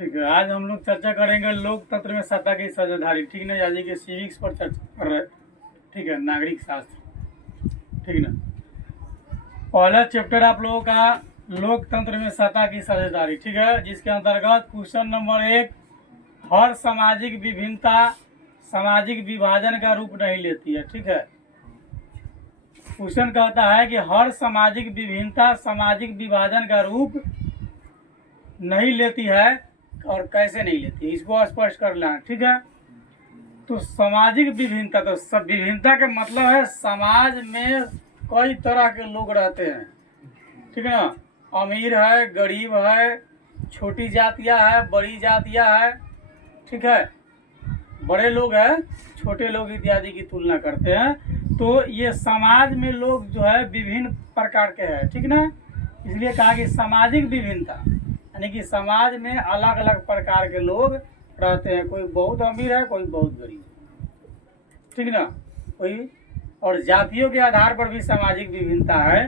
ठीक है, आज हम लोग चर्चा करेंगे लोकतंत्र में सत्ता की साझेदारी। ठीक ना, यानी कि सिविक्स पर चर्चा कर रहे हैं। ठीक है, नागरिक शास्त्र। ठीक ना, पहला चैप्टर आप लोगों का लोकतंत्र में सत्ता की साझेदारी। ठीक है, जिसके अंतर्गत क्वेश्चन नंबर 1, हर सामाजिक विभिन्नता सामाजिक विभाजन का रूप नहीं लेती है। ठीक है, क्वेश्चन कहता है कि हर सामाजिक विभिन्नता सामाजिक विभाजन का रूप नहीं लेती है और कैसे नहीं लेती है, इसको स्पष्ट कर लेना। ठीक है, तो सामाजिक विभिन्नता, तो सब विभिन्नता का मतलब है समाज में कई तरह के लोग रहते हैं। ठीक है ना, अमीर है, गरीब है, छोटी जातियां है, बड़ी जातियां है। ठीक है, बड़े लोग हैं, छोटे लोग इत्यादि की तुलना करते हैं। तो ये समाज में लोग जो है विभिन्न प्रकार के हैं। ठीक ना, इसलिए कहा कि सामाजिक विभिन्नता यानी कि समाज में अलग अलग प्रकार के लोग रहते हैं। कोई बहुत अमीर है, कोई बहुत गरीब है। ठीक ना, कोई और जातियों के आधार पर भी सामाजिक विभिन्नता है।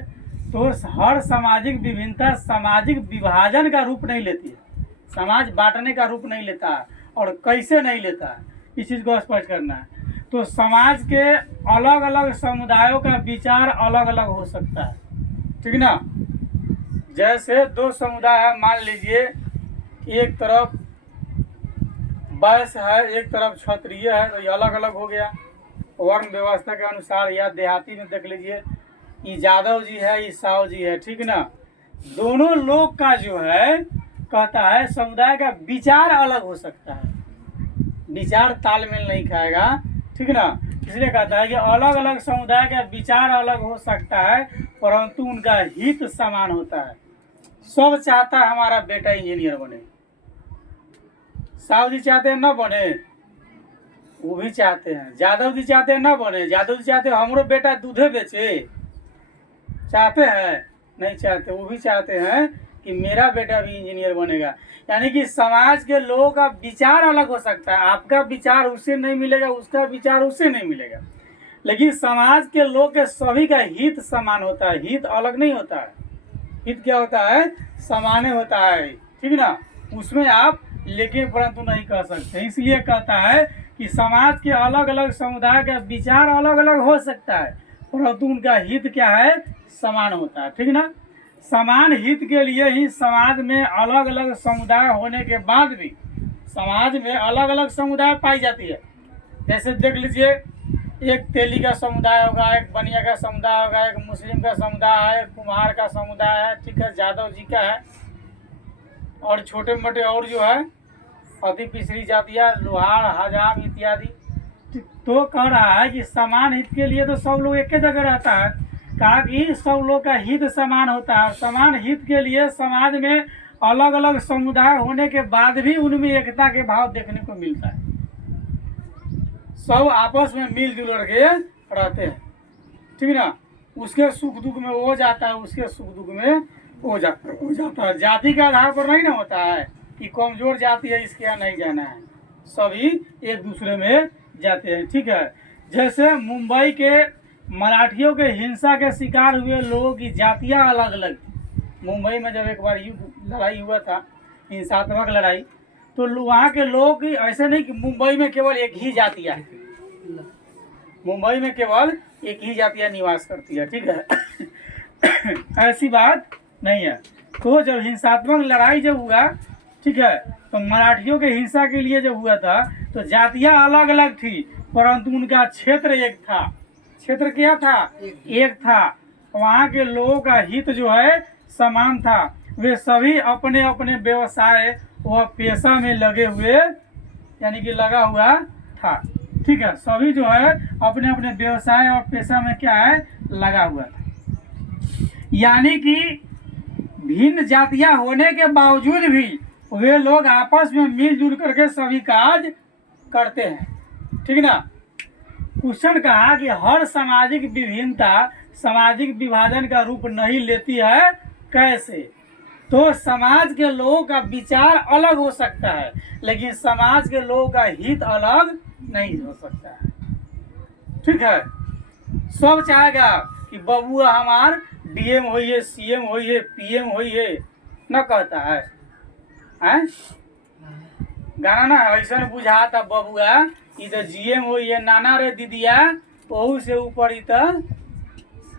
तो हर सामाजिक विभिन्नता सामाजिक विभाजन का रूप नहीं लेती है, समाज बांटने का रूप नहीं लेता है। और कैसे नहीं लेता है, इस चीज़ को स्पष्ट करना है। तो समाज के अलग अलग समुदायों का विचार अलग अलग हो सकता है। ठीक ना, जैसे दो समुदाय है, मान लीजिए एक तरफ वैश्य है, एक तरफ क्षत्रिय है, तो ये अलग अलग हो गया वर्ण व्यवस्था के अनुसार। या देहाती में देख लीजिए, ये यादव जी है, ये साव जी है। ठीक ना, दोनों लोग का जो है कहता है समुदाय का विचार अलग हो सकता है, विचार तालमेल नहीं खाएगा। ठीक ना, इसलिए कहता है कि अलग अलग समुदाय का विचार अलग हो सकता है, परंतु उनका हित समान होता है। सब चाहता है हमारा बेटा इंजीनियर बने, साहू जी चाहते हैं ना बने, वो भी चाहते हैं। यादव जी चाहते हैं ना बने, यादव जी चाहते हैं हमारो बेटा दूधे बेचे, चाहते हैं? नहीं चाहते। वो भी चाहते हैं कि मेरा बेटा भी इंजीनियर बनेगा। यानी कि समाज के लोगों का विचार अलग हो सकता है, आपका विचार उससे नहीं मिलेगा, उसका विचार उससे नहीं मिलेगा, लेकिन समाज के लोग के सभी का हित समान होता है। हित अलग नहीं होता है, हित क्या होता है, समाने होता है। ठीक ना, उसमें आप लेकिन परंतु नहीं कह सकते। इसलिए कहता है कि समाज के अलग अलग समुदाय का विचार अलग अलग हो सकता है, परंतु उनका हित क्या है, समान होता है। ठीक ना, समान हित के लिए ही समाज में अलग अलग समुदाय होने के बाद भी समाज में अलग अलग समुदाय पाई जाती है। जैसे देख लीजिए, एक तेली का समुदाय होगा, एक बनिया का समुदाय होगा, एक मुस्लिम का समुदाय है, कुम्हार का समुदाय है। ठीक है, यादव जी का है, और छोटे मोटे और जो है अति पिछड़ी जातियाँ, लोहार, हजाम इत्यादि। तो कह रहा है कि समान हित के लिए तो सब लोग एक ही जगह रहता है। कहा कि सब लोग का हित समान होता है, और समान हित के लिए समाज में अलग अलग समुदाय होने के बाद भी उनमें एकता के भाव देखने को मिलता है। सब आपस में मिलजुल करके रहते हैं। ठीक ना, उसके सुख दुख में वो जाता है, उसके सुख दुख में वो जाता है। जाति के आधार पर नहीं ना होता है कि कमजोर जाति है इसके यहाँ नहीं जाना है, सभी एक दूसरे में जाते हैं। ठीक है, जैसे मुंबई के मराठियों के हिंसा के शिकार हुए लोगों की जातियां अलग अलग थी। मुंबई में जब एक बार युद्ध लड़ाई हुआ था, हिंसात्मक लड़ाई, तो वहाँ के लोग ऐसे नहीं कि मुंबई में केवल एक ही जातियाँ है, मुंबई में केवल एक ही जातियाँ निवास करती है। ठीक है ऐसी बात नहीं है। तो जब हिंसात्मक लड़ाई जब हुआ, ठीक है, तो मराठियों के हिंसा के लिए जब हुआ था तो जातियाँ अलग अलग थी, परंतु उनका क्षेत्र एक था। क्षेत्र क्या था, एक था। वहाँ के लोगों का हित जो है समान था। वे सभी अपने अपने व्यवसाय व पेशा में लगे हुए, यानी कि लगा हुआ था। ठीक है, सभी जो है अपने अपने व्यवसाय और पेशा में क्या है, लगा हुआ था। यानी कि भिन्न जातियां होने के बावजूद भी वे लोग आपस में मिलजुल करके सभी काज करते हैं। ठीक ना, क्वेश्चन कहा कि हर सामाजिक विभिन्नता सामाजिक विभाजन का रूप नहीं लेती है, कैसे? तो समाज के लोगों का विचार अलग हो सकता है, लेकिन समाज के लोगों का हित अलग नहीं हो सकता है। ठीक है, सब चाहेगा कि बबुआ हमार डीएम होइए, सीएम होइए, पीएम होइए, न कहता है, हैं? गाना ना ऐसा बुझा था बबुआ ई तो जीएम हो ये नाना रे दीदिया वहू से ऊपर ई तो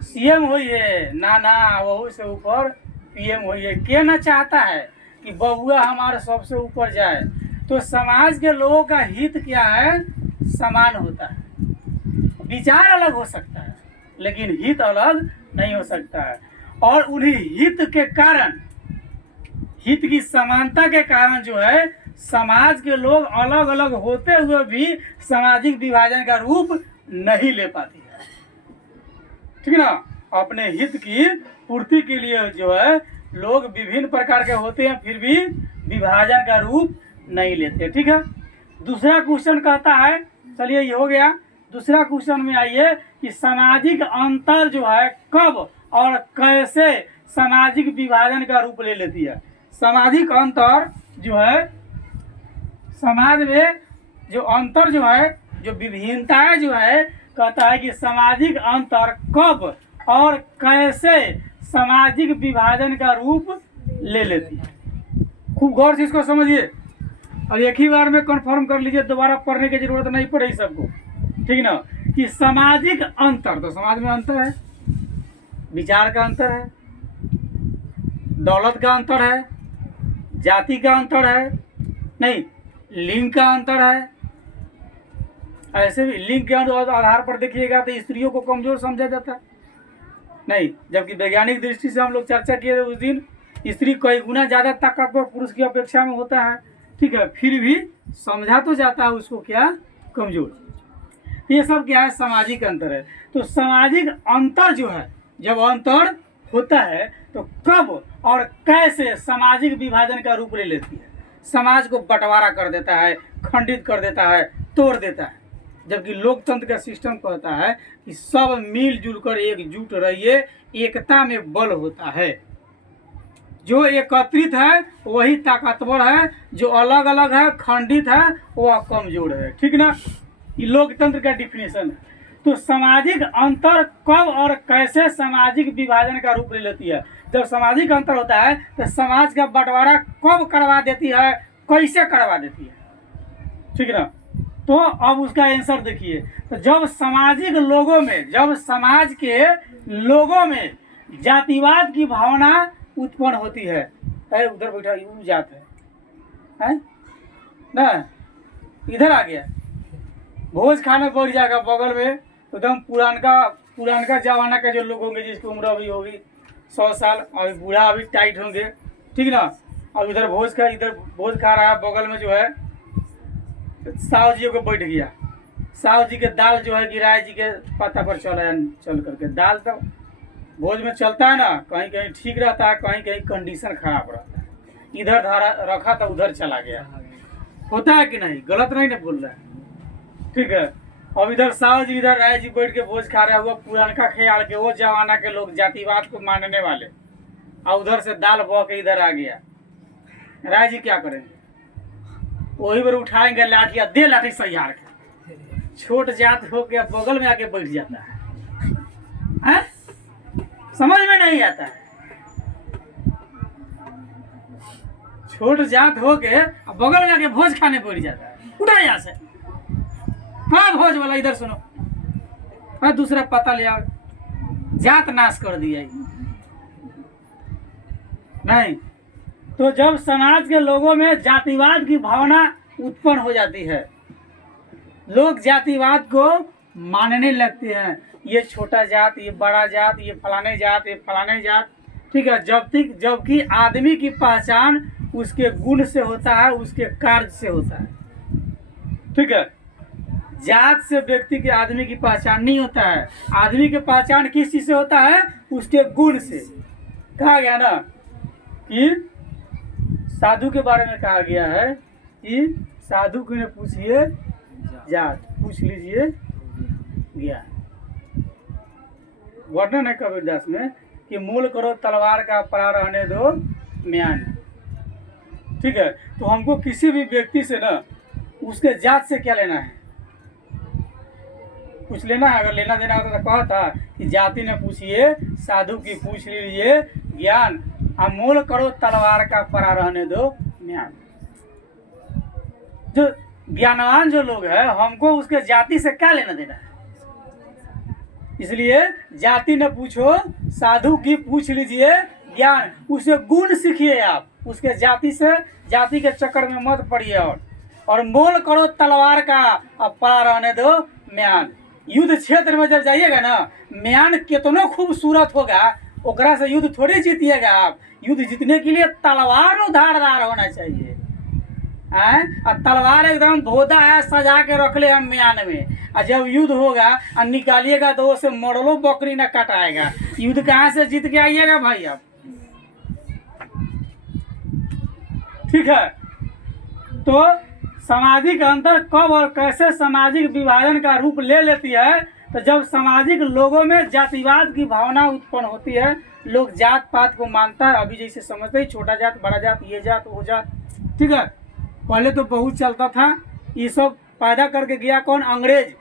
सीएम हो ये नाना वहू से ऊपर पीएम हो ये के ना चाहता है कि बबुआ हमारे सबसे ऊपर जाए। तो समाज के लोगों का हित क्या है, समान होता है। विचार अलग हो सकता है लेकिन हित अलग नहीं हो सकता है। और उन्हीं हित के कारण, हित की समानता के कारण जो है समाज के लोग अलग अलग होते हुए भी सामाजिक विभाजन का रूप नहीं ले पाती है। ठीक है ना। अपने हित की पूर्ति के लिए जो है लोग विभिन्न प्रकार के होते हैं फिर भी विभाजन का रूप नहीं लेते। ठीक है। दूसरा क्वेश्चन कहता है, चलिए ये हो गया। दूसरा क्वेश्चन में आइए कि सामाजिक अंतर जो है कब और कैसे सामाजिक विभाजन का रूप ले लेती है। सामाजिक अंतर जो है, समाज में जो अंतर जो है, जो विभिन्नताएं जो है, कहता है कि सामाजिक अंतर कब और कैसे सामाजिक विभाजन का रूप ले लेती है। खूब गौर से इसको समझिए और एक ही बार में कंफर्म कर लीजिए, दोबारा पढ़ने की जरूरत नहीं पड़ेगी सबको। ठीक ना। कि सामाजिक अंतर, तो समाज में अंतर है, विचार का अंतर है, दौलत का अंतर है, जाति का अंतर है, नहीं लिंग का अंतर है। ऐसे भी लिंग के आधार पर देखिएगा तो स्त्रियों को कमजोर समझा जाता है, नहीं, जबकि वैज्ञानिक दृष्टि से हम लोग चर्चा किए थे उस दिन, स्त्री कई गुना ज़्यादा ताकतवर पुरुष की अपेक्षा में होता है। ठीक है, फिर भी समझा तो जाता है उसको क्या, कमजोर। ये सब क्या है, सामाजिक अंतर है। तो सामाजिक अंतर जो है, जब अंतर होता है तो कब और कैसे सामाजिक विभाजन का रूप ले लेती है, समाज को बंटवारा कर देता है, खंडित कर देता है, तोड़ देता है। जबकि लोकतंत्र का सिस्टम कहता है कि सब मिलजुल कर एकजुट रहिए, एकता में बल होता है। जो एकत्रित है वही ताकतवर है, जो अलग अलग है, खंडित है, वह कमजोर है। ठीक ना। ये लोकतंत्र का डिफिनेशन है। तो सामाजिक अंतर कब और कैसे सामाजिक विभाजन का रूप ले लेती है। जब सामाजिक अंतर होता है तो समाज का बंटवारा कब करवा देती है, कैसे करवा देती है। ठीक ना। तो अब उसका आंसर देखिए। तो जब सामाजिक लोगों में, जब समाज के लोगों में जातिवाद की भावना उत्पन्न होती है, उधर बैठा यूं जात है ना, इधर आ गया, भोज खाने बैठ जाएगा बगल में, एकदम पुरानका जमाना के जो लोग होंगे जिसकी उम्र अभी होगी 100 साल, अभी बूढ़ा अभी टाइट होंगे। ठीक ना। अब इधर भोज खा रहा है, बगल में जो है साहु जी को बैठ गया, साहु जी के दाल जो है गिराय जी के पत्ता पर चल करके। दाल तो भोज में चलता है ना, कहीं कहीं ठीक रहता है, कहीं कहीं कंडीशन खराब रहता है। इधर धारा रखा तो उधर चला गया, होता है कि नहीं, गलत नहीं ना बोल रहा है। ठीक है। अब इधर साहु जी, इधर राय जी बैठ के भोज खा रहा हुआ, पुरानका ख्याल के वो जमाना के लोग, जातिवाद को मानने वाले, और उधर से दाल बह के इधर आ गया। राय जी क्या करेंगे, वही पर उठाएंगे लाठिया, दे लाठी सैयार के, छोट जात हो के बगल में आके बैठ जाता है? समझ में नहीं आता है। छोट जात हो के बगल में आके भोज खाने बैठ जाता है, उठा यहाँ से, हाँ भोज वाला इधर सुनो, हाँ दूसरा पता ले आओ, जात नाश कर दिया नहीं। तो जब समाज के लोगों में जातिवाद की भावना उत्पन्न हो जाती है, लोग जातिवाद को मानने लगते हैं, ये छोटा जात, ये बड़ा जात, ये फलाने जात, ये फलाने जात। ठीक है। जबकि आदमी की पहचान उसके गुण से होता है, उसके कार्य से होता है। ठीक है। जात से व्यक्ति के, आदमी की पहचान नहीं होता है। आदमी की पहचान किस चीज से होता है, उसके गुण से। कहा गया ना कि साधु के बारे में कहा गया है कि साधु को ने पूछिए जात, पूछ लीजिए ज्ञान। वर्णन है कबीरदास में कि मूल करो तलवार का, परा रहने दो म्यान। ठीक है। तो हमको किसी भी व्यक्ति से ना उसके जात से क्या लेना है, कुछ लेना है। अगर लेना देना होता तो कहा था कि जाति ने पूछिए, साधु की पूछ लीजिए ज्ञान, अमूल करो तलवार का, परा रहने दो ज्ञान। जो ज्ञानवान जो लोग हैं, हमको उसके जाति से क्या लेना देना है। इसलिए जाति न पूछो साधु की पूछ लीजिए ज्ञान, उसे गुण सीखिए आप, उसके जाति से, जाति के चक्कर में मत पड़िए। और मोल करो तलवार का, अब पड़ा रहने दो म्यान। युद्ध क्षेत्र में जब जाइएगा ना, म्यान कितना खूबसूरत होगा, ओकरा से युद्ध थोड़ी जीतिएगा आप। युद्ध जीतने के लिए तलवार धारदार होना चाहिए। और तलवार एकदम धोधा है, सजा के रख ले हम म्यान में, और जब युद्ध होगा और निकालिएगा तो उसे मॉडलो बकरी न कटाएगा। युद्ध कहाँ से जीत के आइएगा भाई आप। ठीक है, तो सामाजिक अंतर कब और कैसे सामाजिक विभाजन का रूप ले लेती है, तो जब सामाजिक लोगों में जातिवाद की भावना उत्पन्न होती है, लोग जात पात को मानता है। अभी जैसे समझते ही छोटा जात, बड़ा जात, ये जात, वो जात। ठीक है, पहले तो बहुत चलता था, ये सब पैदा करके गया कौन? अंग्रेज।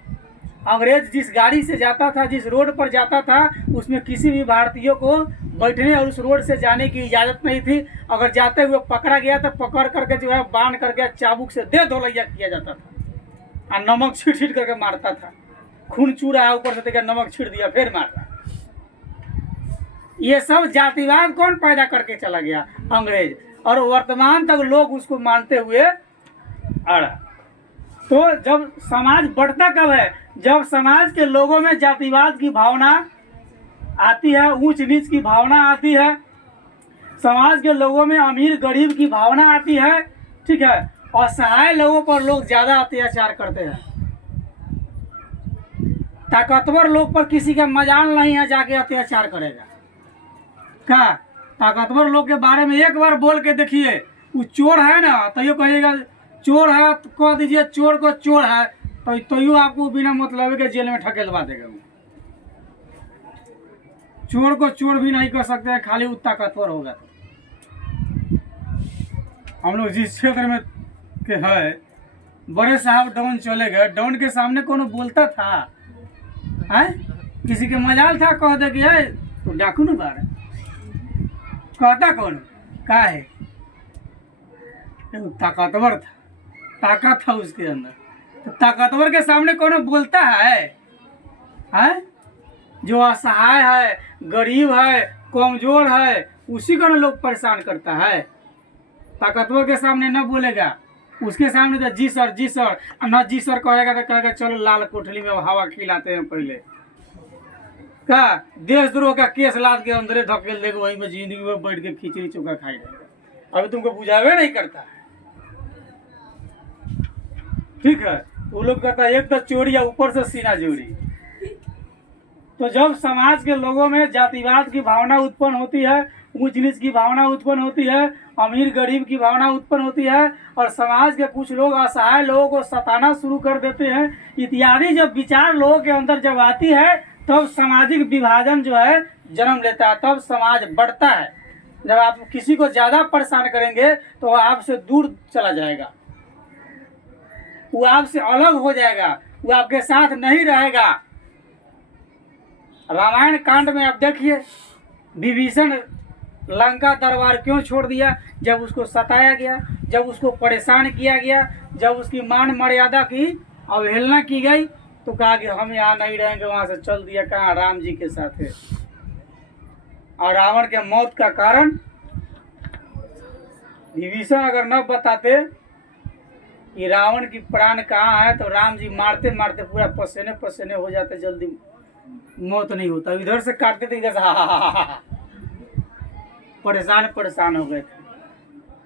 अंग्रेज जिस गाड़ी से जाता था, जिस रोड पर जाता था, उसमें किसी भी भारतीय को बैठने और उस रोड से जाने की इजाज़त नहीं थी। अगर जाते हुए पकड़ा गया तो पकड़ करके जो है बांध करके चाबुक से दे धोलैया किया जाता था, और नमक छीट छीट करके मारता था। खून चू रहा है ऊपर से देखा नमक छीट दिया, फिर मार रहा। ये सब जातिवाद कौन पैदा करके चला गया? अंग्रेज। और वर्तमान तक लोग उसको मानते हुए आ रहा। तो जब समाज बढ़ता कब है? जब समाज के लोगों में जातिवाद की भावना आती है, ऊंच नीच की भावना आती है, समाज के लोगों में अमीर गरीब की भावना आती है। ठीक है, असहाय लोगों पर लोग ज्यादा अत्याचार करते हैं। ताकतवर लोग पर किसी का मजाल नहीं है जाके अत्याचार करेगा। क्या ताकतवर लोग के बारे में एक बार बोल के देखिए, वो चोर है ना, तो ये कहिएगा चोर है, तो कह दीजिए चोर को चोर है, तो यूँ आपको बिना मतलब के जेल में ढकेलवा देगा। चोर को चोर भी नहीं कर सकते, खाली वो ताकतवर होगा। हम लोग जिस क्षेत्र में के है, बड़े साहब डाउन चले गए, डाउन के सामने कौन बोलता था? है किसी के मजाल था कह दे कि है तो डाकू न बार कहता कौन? का है ताकतवर था, ताकत था उसके अंदर। तो ताकतवर के सामने कौन बोलता है? जो असहाय है, गरीब है, कमजोर है, उसी को लोग परेशान करता है। ताकतवर के सामने न बोलेगा, उसके सामने तो जी सर जी सर, न जी सर कहेगा तो कहेगा चलो लाल कोठली में हवा खिलाते हैं। पहले क्या देशद्रोह का केस लाद के अंदर धकेल देगा, वहीं में जिंदगी में बैठ के खिचड़ी चोखा खाएगा। अभी तुमको बुझावे नहीं करता है। ठीक है, वो लोग कहता है एक तो चोरी या ऊपर से सीना जोड़ी। तो जब समाज के लोगों में जातिवाद की भावना उत्पन्न होती है, ऊंच नीच की भावना उत्पन्न होती है, अमीर गरीब की भावना उत्पन्न होती है, और समाज के कुछ लोग असहाय लोगों को सताना शुरू कर देते हैं, इत्यादि जब विचार लोगों के अंदर जब आती है, तब सामाजिक विभाजन जो है जन्म लेता है, तब समाज बढ़ता है। जब आप किसी को ज्यादा परेशान करेंगे तो वह आपसे दूर चला जाएगा, वो आपसे अलग हो जाएगा, वो आपके साथ नहीं रहेगा। रामायण कांड में आप देखिए, विभीषण लंका दरबार क्यों छोड़ दिया? जब उसको सताया गया, जब उसको परेशान किया गया, जब उसकी मान मर्यादा की अवहेलना की गई, तो कहा कि हम यहाँ नहीं रहेंगे, वहां से चल दिया कहाँ? राम जी के साथ है। और रावण के मौत का कारण विभीषण अगर न बताते कि रावण की प्राण कहाँ है, तो राम जी मारते मारते पूरा पसीने पसीने हो जाते, जल्दी मौत नहीं होता। इधर से काटते थे, इधर से हा परेशान हो गए थे।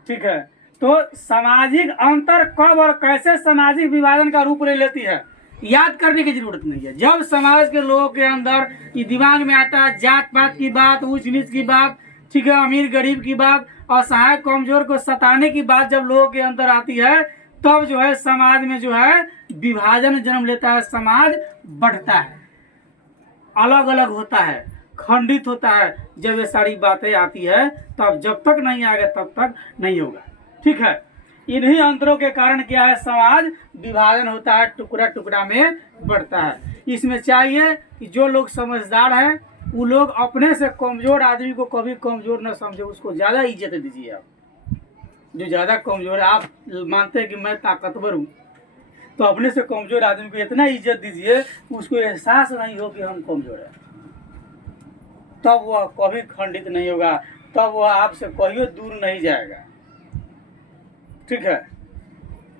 ठीक है, तो सामाजिक अंतर कब और कैसे सामाजिक विभाजन का रूप ले लेती है, याद करने की जरूरत नहीं है। जब समाज के लोगों के अंदर ये दिमाग में आता है जात पात की बात, ऊंच नीच की बात, ठीक है, अमीर गरीब की बात, असहाय कमजोर को सताने की बात जब लोगों के अंदर आती है, तब जो है समाज में जो है विभाजन जन्म लेता है, समाज बढ़ता है, अलग अलग होता है, खंडित होता है। जब ये सारी बातें आती है, तब जब तक नहीं आएगा तब तक नहीं होगा। ठीक है, इन्हीं अंतरों के कारण क्या है, समाज विभाजन होता है, टुकड़ा टुकड़ा में बढ़ता है। इसमें चाहिए कि जो लोग समझदार हैं, वो लोग अपने से कमजोर आदमी को कभी कमजोर न समझे, उसको ज्यादा इज्जत दीजिए आप। जो ज़्यादा कमज़ोर है, आप मानते हैं कि मैं ताकतवर हूँ, तो अपने से कमज़ोर आदमी को इतना इज्जत दीजिए उसको एहसास नहीं हो कि हम कमज़ोर हैं, तब वह कभी खंडित नहीं होगा, तब वह आपसे कहियो दूर नहीं जाएगा। ठीक है।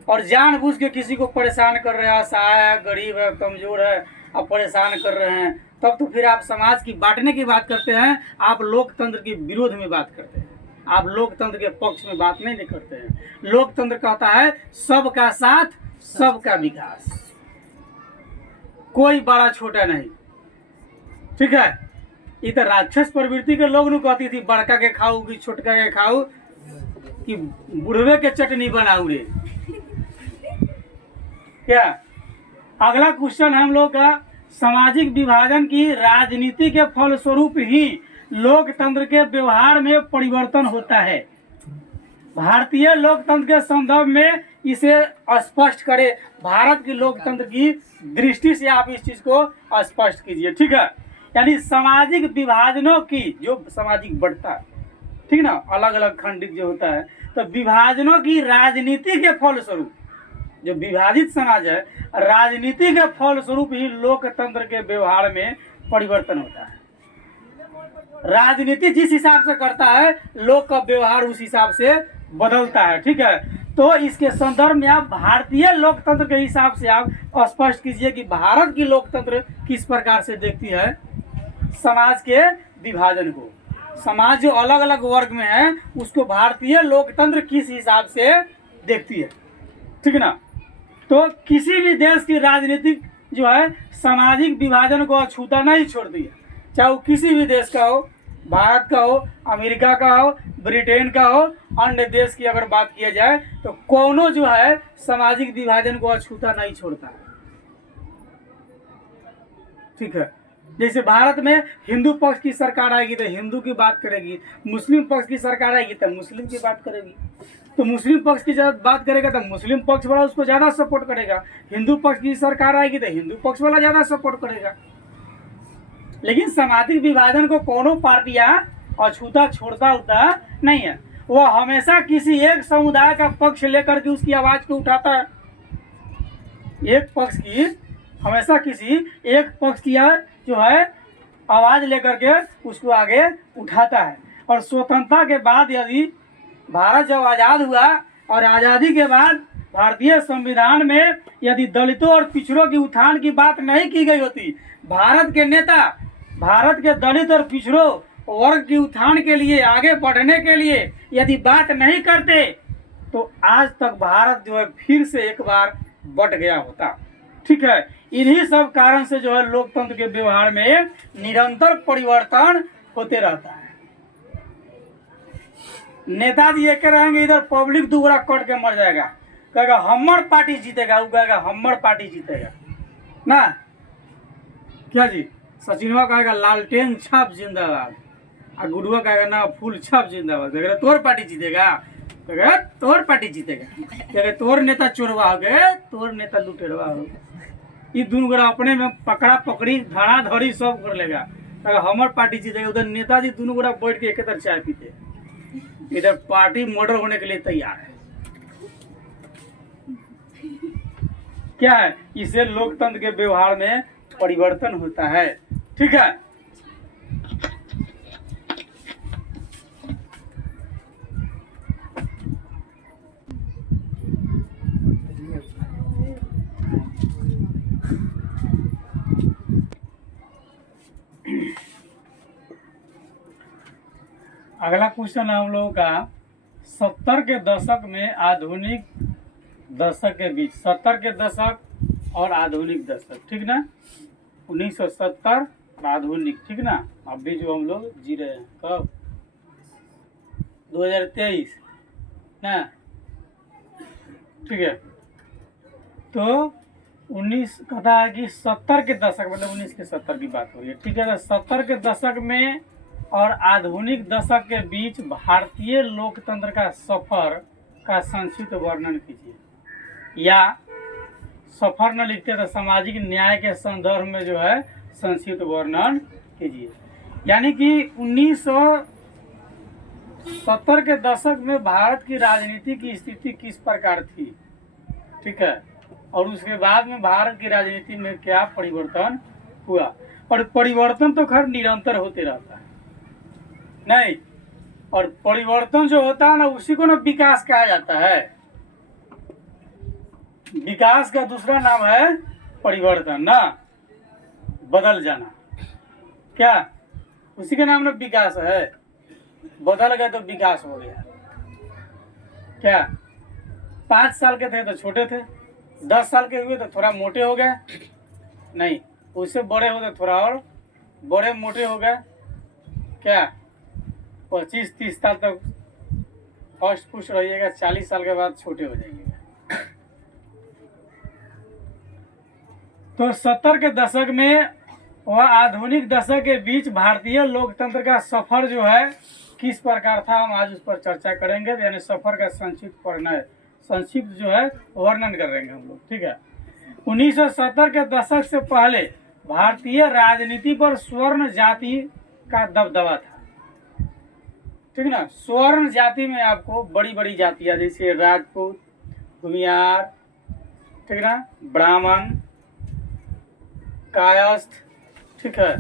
और जानबूझ के किसी को परेशान कर रहे हैं, असहाय है, गरीब है, कमज़ोर है, आप परेशान कर रहे हैं, तब तो फिर आप समाज की बांटने की बात करते हैं, आप लोकतंत्र के विरोध में बात करते हैं, आप लोकतंत्र के पक्ष में बात नहीं करते हैं। लोकतंत्र कहता है सबका साथ सबका विकास, कोई बड़ा छोटा नहीं। ठीक है। ये तो राक्षस प्रवृत्ति के लोग कहती थी बड़का के खाऊ कि छोटका के खाऊ कि बुढ़वे के चटनी बनाऊ रे। क्या अगला क्वेश्चन हम लोग का, सामाजिक विभाजन की राजनीति के फलस्वरूप ही लोकतंत्र के व्यवहार में परिवर्तन होता है। भारतीय लोकतंत्र के संदर्भ में इसे स्पष्ट करें, भारत की लोकतंत्र की दृष्टि से आप इस चीज को स्पष्ट कीजिए। ठीक है। यानी सामाजिक विभाजनों की, जो सामाजिक बढ़ता है, ठीक ना, अलग अलग खंडित जो होता है, तो विभाजनों की राजनीति के फलस्वरूप, जो विभाजित समाज है, राजनीति के फलस्वरूप ही लोकतंत्र के व्यवहार में परिवर्तन होता है। राजनीति जिस हिसाब से करता है, लोग का व्यवहार उस हिसाब से बदलता है। ठीक है। तो इसके संदर्भ में आप भारतीय लोकतंत्र के हिसाब से आप स्पष्ट कीजिए कि भारत की लोकतंत्र किस प्रकार से देखती है समाज के विभाजन को। समाज जो अलग अलग वर्ग में है उसको भारतीय लोकतंत्र किस हिसाब से देखती है। ठीक ना। तो किसी भी देश की राजनीतिक जो है सामाजिक विभाजन को अछूता नहीं छोड़ती है, चाहे वो किसी भी देश का हो, भारत का हो, अमेरिका का हो, ब्रिटेन का हो, अन्य देश की अगर बात किया जाए तो कोनो जो है सामाजिक विभाजन को अछूता नहीं छोड़ता है। ठीक है। जैसे भारत में हिंदू पक्ष की सरकार आएगी तो हिंदू की बात करेगी, मुस्लिम पक्ष की सरकार आएगी तो मुस्लिम की बात करेगी, तो मुस्लिम पक्ष की बात करेगा तो मुस्लिम पक्ष वाला उसको ज़्यादा सपोर्ट करेगा, हिंदू पक्ष की सरकार आएगी तो हिंदू पक्ष वाला ज़्यादा सपोर्ट करेगा। लेकिन सामाजिक विभाजन को कोनो पार्टियां अछूता छोड़ता होता नहीं है, वह हमेशा किसी एक समुदाय का पक्ष लेकर के उसकी आवाज़ को उठाता है। एक पक्ष की हमेशा किसी एक पक्ष की जो है आवाज़ लेकर के उसको आगे उठाता है। और स्वतंत्रता के बाद यदि भारत जब आज़ाद हुआ और आज़ादी के बाद भारतीय संविधान में यदि दलितों और पिछड़ों की उत्थान की बात नहीं की गई होती, भारत के नेता भारत के दलित और पिछड़ों वर्ग की उत्थान के लिए, आगे बढ़ने के लिए यदि बात नहीं करते, तो आज तक भारत जो है फिर से एक बार बट गया होता। ठीक है। इन्हीं सब कारण से जो है लोकतंत्र के व्यवहार में निरंतर परिवर्तन होते रहता है। नेताजी एक रहेंगे, इधर पब्लिक दुगरा कट के मर जाएगा, कहेगा हमर पार्टी जीतेगा, वो कहेगा हमर पार्टी जीतेगा ना। क्या जी, सचिनवा कहेगा लालटेन छाप जिंदाबाद, और गुडुआ कहेगा ना फुल छाप जिंदाबाद। कहेगा तोर पार्टी जीतेगा, कहेगा तोर पार्टी जीतेगा, कहेगा तोर नेता चोरवा हो गए, तोर नेता लुटेरवा हो। ये दोनों गोरा अपने में पकड़ा पकड़ी धड़ा धड़ी सब कर लेगा, कहेगा हमर पार्टी जीतेगा। उधर नेताजी दोनों गोरा बैठ के एक तरह चाय पीते, इधर पार्टी मर्डर होने के लिए तैयार है। क्या है, इससे लोकतंत्र के व्यवहार में परिवर्तन होता है। ठीक है। अगला क्वेश्चन हम लोगों का 70 के दशक में आधुनिक दशक के बीच, 70 के दशक और आधुनिक दशक, ठीक ना, 1970 और आधुनिक, ठीक ना, अभी जो हम लोग जी रहे हैं कब 2023 ना। ठीक है। तो 19 कहता है कि 70 के दशक मतलब 19 के 70 की बात हो रही है। ठीक है। तो 70 के दशक में और आधुनिक दशक के बीच भारतीय लोकतंत्र का सफर का संक्षिप्त वर्णन कीजिए, या सफर न लिखते तो सामाजिक न्याय के संदर्भ में जो है संक्षिप्त वर्णन कीजिए। यानी कि 70 के दशक में भारत की राजनीति की स्थिति किस प्रकार थी, ठीक है, और उसके बाद में भारत की राजनीति में क्या परिवर्तन हुआ। और परिवर्तन तो खैर निरंतर होते रहता है, नहीं, और परिवर्तन जो होता है ना उसी को ना विकास कहा जाता है। विकास का दूसरा नाम है परिवर्तन ना, बदल जाना, क्या उसी के नाम में विकास है। बदल गए तो विकास हो गया। क्या 5 साल के थे तो छोटे थे, 10 साल के हुए तो थोड़ा मोटे हो गए, नहीं, उससे बड़े हो तो थोड़ा और बड़े मोटे हो गए। क्या 25-30 साल तक फर्स्ट पुश रहिएगा, 40 साल के बाद छोटे हो जाइएगा। तो 70 के दशक में वह आधुनिक दशक के बीच भारतीय लोकतंत्र का सफर जो है किस प्रकार था, हम आज उस पर चर्चा करेंगे। यानी सफर का संक्षिप्त जो है वर्णन करेंगे हम लोग, ठीक है। 1970 के दशक से पहले भारतीय राजनीति पर स्वर्ण जाति का दबदबा था, ठीक है ना। स्वर्ण जाति में आपको बड़ी बड़ी जातियां जैसे राजपूत, भूमियार, ठीक है ना, ब्राह्मण, कायस्थ, ठीक है,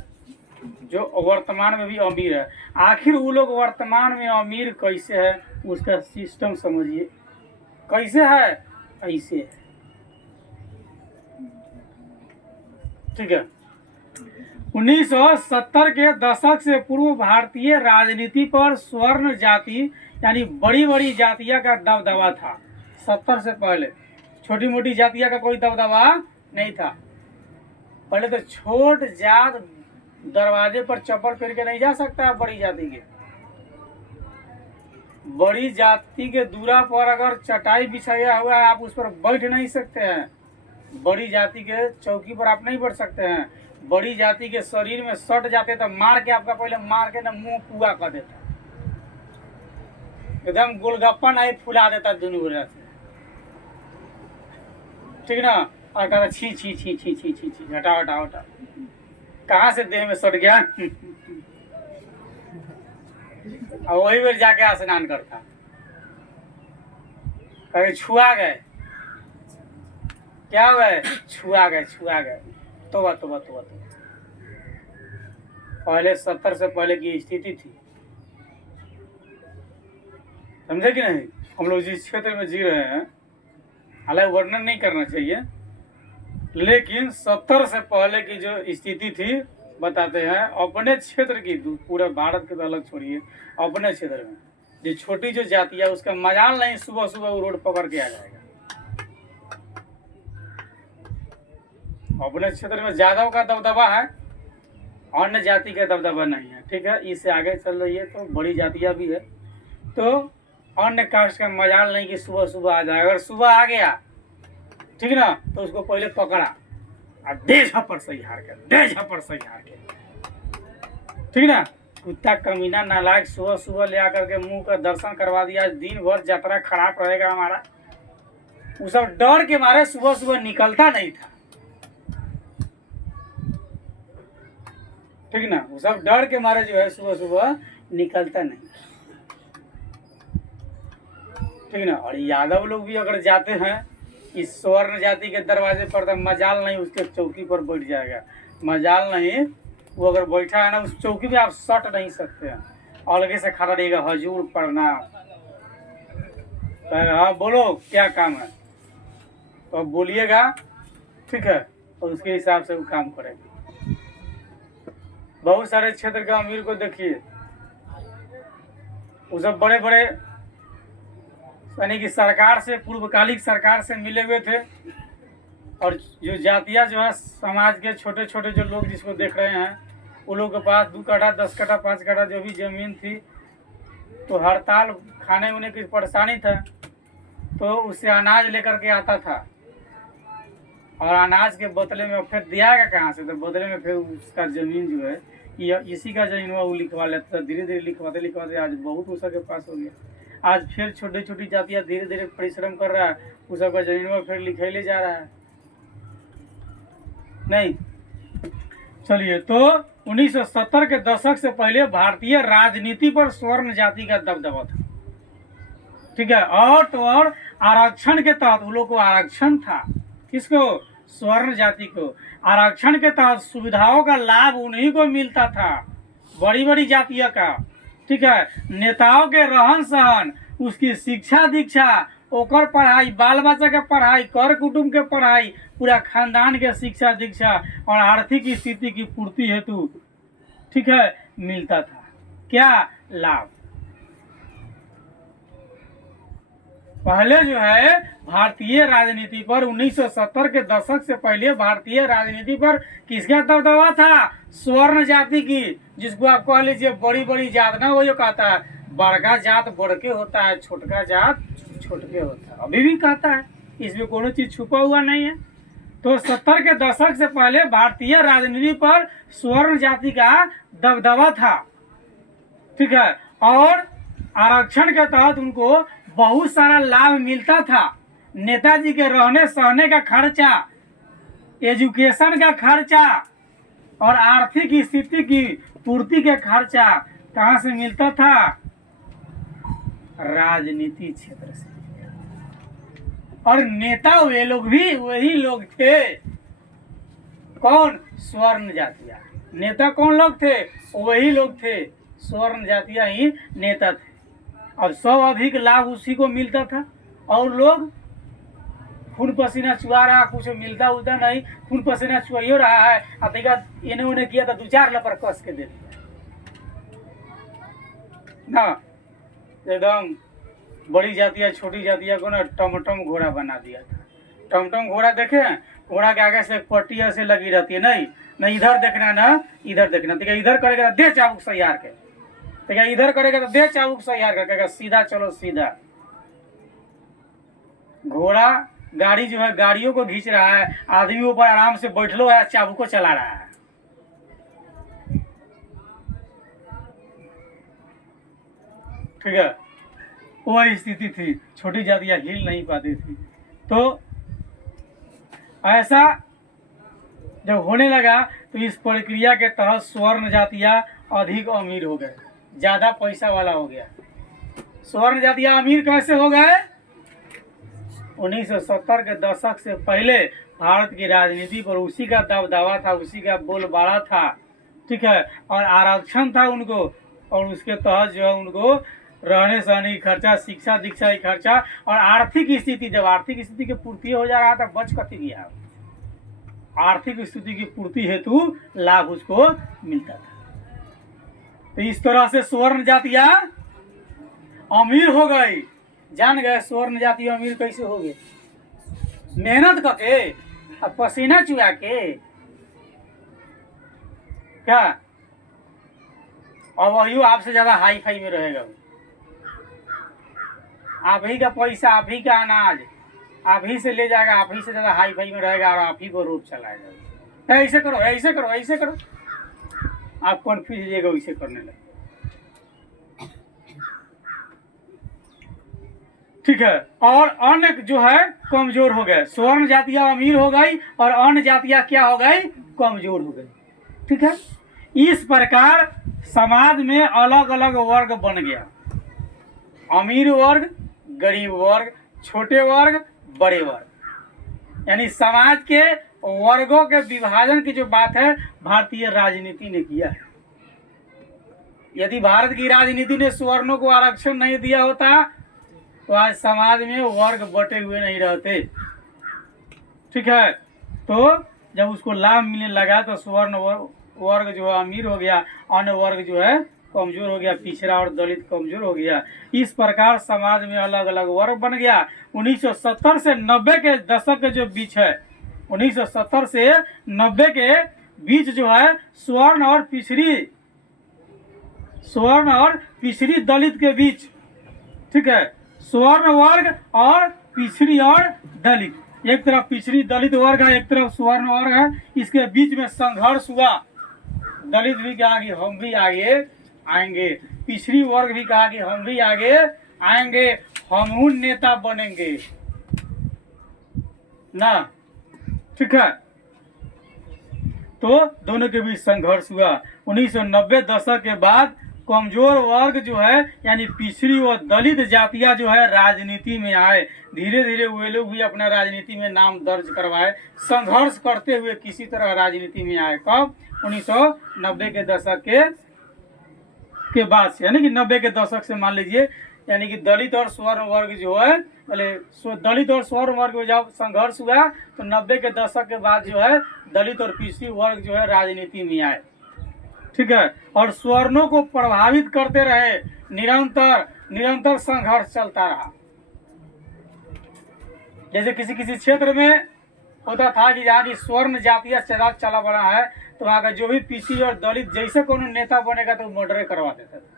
जो वर्तमान में भी अमीर है। आखिर वो लोग वर्तमान में अमीर कैसे है, उसका सिस्टम समझिए। कैसे है, ऐसे है, ठीक है। 1970 के दशक से पूर्व भारतीय राजनीति पर स्वर्ण जाति यानी बड़ी बड़ी जातियां का दबदबा था। 70 से पहले छोटी मोटी जातियां का कोई दबदबा नहीं था। पहले तो छोट जात दरवाजे पर चप्पल फेर के नहीं जा सकता है। बड़ी जाति के, बड़ी जाति के दूरा पर अगर चटाई बिछाया हुआ है आप उस पर बैठ नहीं सकते हैं। बड़ी जाति के चौकी पर आप नहीं बैठ सकते हैं। बड़ी जाति के शरीर में सट जाते तो मार के आपका पहले मार के ना मुंह पुआ कर देता, एकदम गोलगप्पा नहीं फुला देता दोनों गोला से, ठीक ना। और कहता छी छी छी छी छी छी छी, हटा हटा हटा, कहाँ से देह में सट गया। और वही बेर जाके स्नान करता, कहे छुआ गए, क्या हुआ, छुआ गए छुआ गए। तोबा तोबा तोबा तोबा। पहले 70 से पहले की स्थिति थी, समझे कि नहीं। हम लोग जिस क्षेत्र में जी रहे हैं, हालांकि वर्णन नहीं करना चाहिए, लेकिन 70 से पहले की जो स्थिति थी बताते हैं। अपने क्षेत्र की, पूरे भारत के तो अलग छोड़िए, अपने क्षेत्र में जो छोटी जो जाति है उसका मजाल नहीं सुबह सुबह वो रोड पकड़ के आ जाएगा। अपने क्षेत्र में जादव का दबदबा है, अन्य जाति का दबदबा नहीं है, ठीक है। इससे आगे चल रही है तो बड़ी जातियां भी है, तो अन्य कास्ट का मजाल नहीं कि सुबह सुबह आ जाए। अगर सुबह आ गया, ठीक ना, तो उसको पहले पकड़ा और दे झप्पड़ सही हार के, दे झप्पड़ सही हार के, ठीक ना। कुत्ता कमीना नालायक सुबह सुबह ले आकर के मुंह का दर्शन करवा दिया, दिन भर यात्रा खराब रहेगा हमारा। वो सब डर के मारे सुबह सुबह निकलता नहीं था, ठीक ना। वो सब डर के मारे जो है सुबह सुबह निकलता नहीं, ठीक ना। और यादव लोग भी अगर जाते हैं इस स्वर्ण जाति के दरवाजे पर तो मजाल नहीं उसके चौकी पर बैठ जाएगा, मजाल नहीं। वो अगर बैठा है ना उस चौकी पे आप सट नहीं सकते हैं, अलगे से खड़ा रहेगा, हजूर प्रणाम। हाँ बोलो क्या काम है, तो अब बोलिएगा, ठीक है, और उसके हिसाब से वो काम करेगा। बहुत सारे क्षेत्र के अमीर को देखिए, वो सब बड़े बड़े यानी कि सरकार से, पूर्वकालिक सरकार से मिले हुए थे। और जो जातियाँ जो है समाज के छोटे छोटे जो लोग जिसको देख रहे हैं, वो लोग के पास 2 कट्ठा 10 कट्ठा 5 कट्ठा जो भी ज़मीन थी, तो हड़ताल खाने उने की परेशानी था, तो उससे अनाज लेकर के आता था। और अनाज के बदले में फिर दियागा कहाँ से, तो बदले में फिर उसका ज़मीन जो है इसी का ज़मीन वो लिखवा लेता था। धीरे धीरे लिखवाते लिखवाते आज बहुत उस के पास हो गया। आज फिर छोटी छोटी जातियाँ धीरे धीरे परिश्रम कर रहा है, उस सबका ज़मीन में फिर लिखेले जा रहा है। नहीं, चलिए, तो 1970 के दशक से पहले भारतीय राजनीति पर स्वर्ण जाति का दबदबा था। ठीक है, और आरक्षण के तहत उन लोग को आरक्षण था, किसको, स्वर्ण जाति को। आरक्षण के तहत सुविधाओं का लाभ उन्हीं को मिलता था, बड़ी बड़ी जातियों का। ठीक है, नेताओं के रहन सहन, उसकी शिक्षा दीक्षा, ओकर पढ़ाई, बाल बच्चा के पढ़ाई, कर कुटुंब के पढ़ाई, पूरा खानदान के शिक्षा दीक्षा और आर्थिक स्थिति की पूर्ति हेतु, ठीक है, मिलता था क्या, लाभ। पहले जो है भारतीय राजनीति पर 1970 के दशक से पहले भारतीय राजनीति पर किसका दबदबा था, स्वर्ण जाति की, जिसको आप कह लीजिए बड़ी बड़ी जात ना, वो जो कहता है बड़का जात बढ़ के होता है, छोटका जात छोट के होता है, अभी भी कहता है, इसमें कोनो चीज छुपा हुआ नहीं है। तो 70 के दशक से पहले भारतीय राजनीति पर स्वर्ण जाति का दबदबा था। ठीक है, और आरक्षण के तहत उनको बहुत सारा लाभ मिलता था। नेताजी के रहने सहने का खर्चा, एजुकेशन का खर्चा और आर्थिक स्थिति की पूर्ति के खर्चा कहाँ से मिलता था, राजनीति क्षेत्र से। और नेता वे लोग भी वही लोग थे, कौन, स्वर्ण जातियां। नेता कौन लोग थे, वही लोग थे, स्वर्ण जातियां ही नेता थे। अब सब अधिक लाभ उसी को मिलता था, और लोग खून पसीना चुआ रहा, कुछ मिलता उलता नहीं, खून पसीना चुआइयो रहा है, अतिका इन्हें उन्हें किया तो 2-4 लपर कस के दे दिया ना, एकदम बड़ी जातियां छोटी जातियां को ना टमटम घोड़ा बना दिया था। टमटम घोड़ा देखे हैं, घोड़ा के आगे से एक पट्टी ऐसे लगी रहती है, नहीं इधर देखना ना इधर देखना, तो इधर करेगा दे चाबुक सैयार के, तो इधर करेगा तो दे चाबुक सैयार के, कहेगा सीधा चलो सीधा। घोड़ा गाड़ी जो है गाड़ियों को खींच रहा है, आदमी ऊपर आराम से बैठलो है, चाबुक को चला रहा है। ठीक है, वही स्थिति थी, छोटी जातियां हिल नहीं पाती थी। तो ऐसा जब होने लगा तो इस प्रक्रिया के तहत स्वर्ण जातियां अधिक अमीर हो गए, ज्यादा पैसा वाला हो गया। स्वर्ण जातियां अमीर कैसे हो गए, 1970 के दशक से पहले भारत की राजनीति पर उसी का दबदबा था, उसी का बोलबाला था। ठीक है, और आरक्षण था उनको, और उसके तहत जो है उनको रहने सहने की खर्चा, शिक्षा दीक्षा की खर्चा और आर्थिक स्थिति, जब आर्थिक स्थिति की पूर्ति हो जा रहा था, बच कति गया, आर्थिक स्थिति की पूर्ति हेतु लाभ उसको मिलता था। तो इस तरह से स्वर्ण जातियां अमीर हो गई। जान गए स्वर्ण जाति अमीर कैसे हो गए, मेहनत करके, अब पसीना चुरा के, क्या, और वही आपसे ज्यादा हाई फाई में रहेगा, आप ही का पैसा, आप ही का अनाज आप ही से ले जाएगा, आप ही से ज्यादा हाई फाई में रहेगा, और आप ही को रूप चलाएगा। ऐसे करो ऐसे करो ऐसे करो, आप कन्फ्यूज जाइएगा वैसे करने लगे। ठीक है, और अन्य जो है कमजोर हो गए, स्वर्ण जातियां अमीर हो गई और अन्य जातियां क्या हो गई, कमजोर हो गई। ठीक है, इस प्रकार समाज में अलग अलग वर्ग बन गया, अमीर वर्ग, गरीब वर्ग, छोटे वर्ग, बड़े वर्ग, यानी समाज के वर्गों के विभाजन की जो बात है भारतीय राजनीति ने किया है। यदि भारत की राजनीति ने सवर्णों को आरक्षण नहीं दिया होता तो आज समाज में वर्ग बटे हुए नहीं रहते। ठीक है, तो जब उसको लाभ मिलने लगा तो स्वर्ण वर्ग जो है अमीर हो गया, अन्य वर्ग जो है कमजोर हो गया, पिछड़ा और दलित कमजोर हो गया। इस प्रकार समाज में अलग अलग वर्ग बन गया। 1970 से 90 के दशक के जो बीच है, 1970 से 90 के बीच जो है स्वर्ण और पिछड़ी दलित के बीच, ठीक है, स्वर्ण वर्ग और पिछड़ी और दलित, एक तरफ पिछड़ी दलित वर्ग है, एक तरफ स्वर्ण वर्ग है, इसके बीच में संघर्ष हुआ। दलित भी कहा कि हम भी आगे आएंगे, पिछड़ी वर्ग भी कहा कि हम भी आगे आएंगे, हम नेता बनेंगे ना। ठीक है, तो दोनों के बीच संघर्ष हुआ। 1990 दशक के बाद कमजोर वर्ग जो है यानी पिछड़ी व दलित जातियां जो है राजनीति में आए। धीरे धीरे वे लोग भी अपना राजनीति में नाम दर्ज करवाए, संघर्ष करते हुए किसी तरह राजनीति में आए। कब? 1990 के दशक के बाद से, यानी कि 90 के दशक से मान लीजिए, यानी कि दलित और स्वर्ण वर्ग जो है, दलित और स्वर्ण वर्ग में जब संघर्ष हुआ तो 90 के दशक के बाद जो है दलित और पिछड़ी वर्ग जो है राजनीति में आए। ठीक है, और स्वर्णों को प्रभावित करते रहे, निरंतर संघर्ष चलता रहा। जैसे किसी किसी क्षेत्र में होता था कि जहाँ की स्वर्ण जातीय राज चला बना है तो वहाँ का जो भी पिछड़ी और दलित जैसे कोनो नेता बनेगा तो मर्डर करवा देते थे।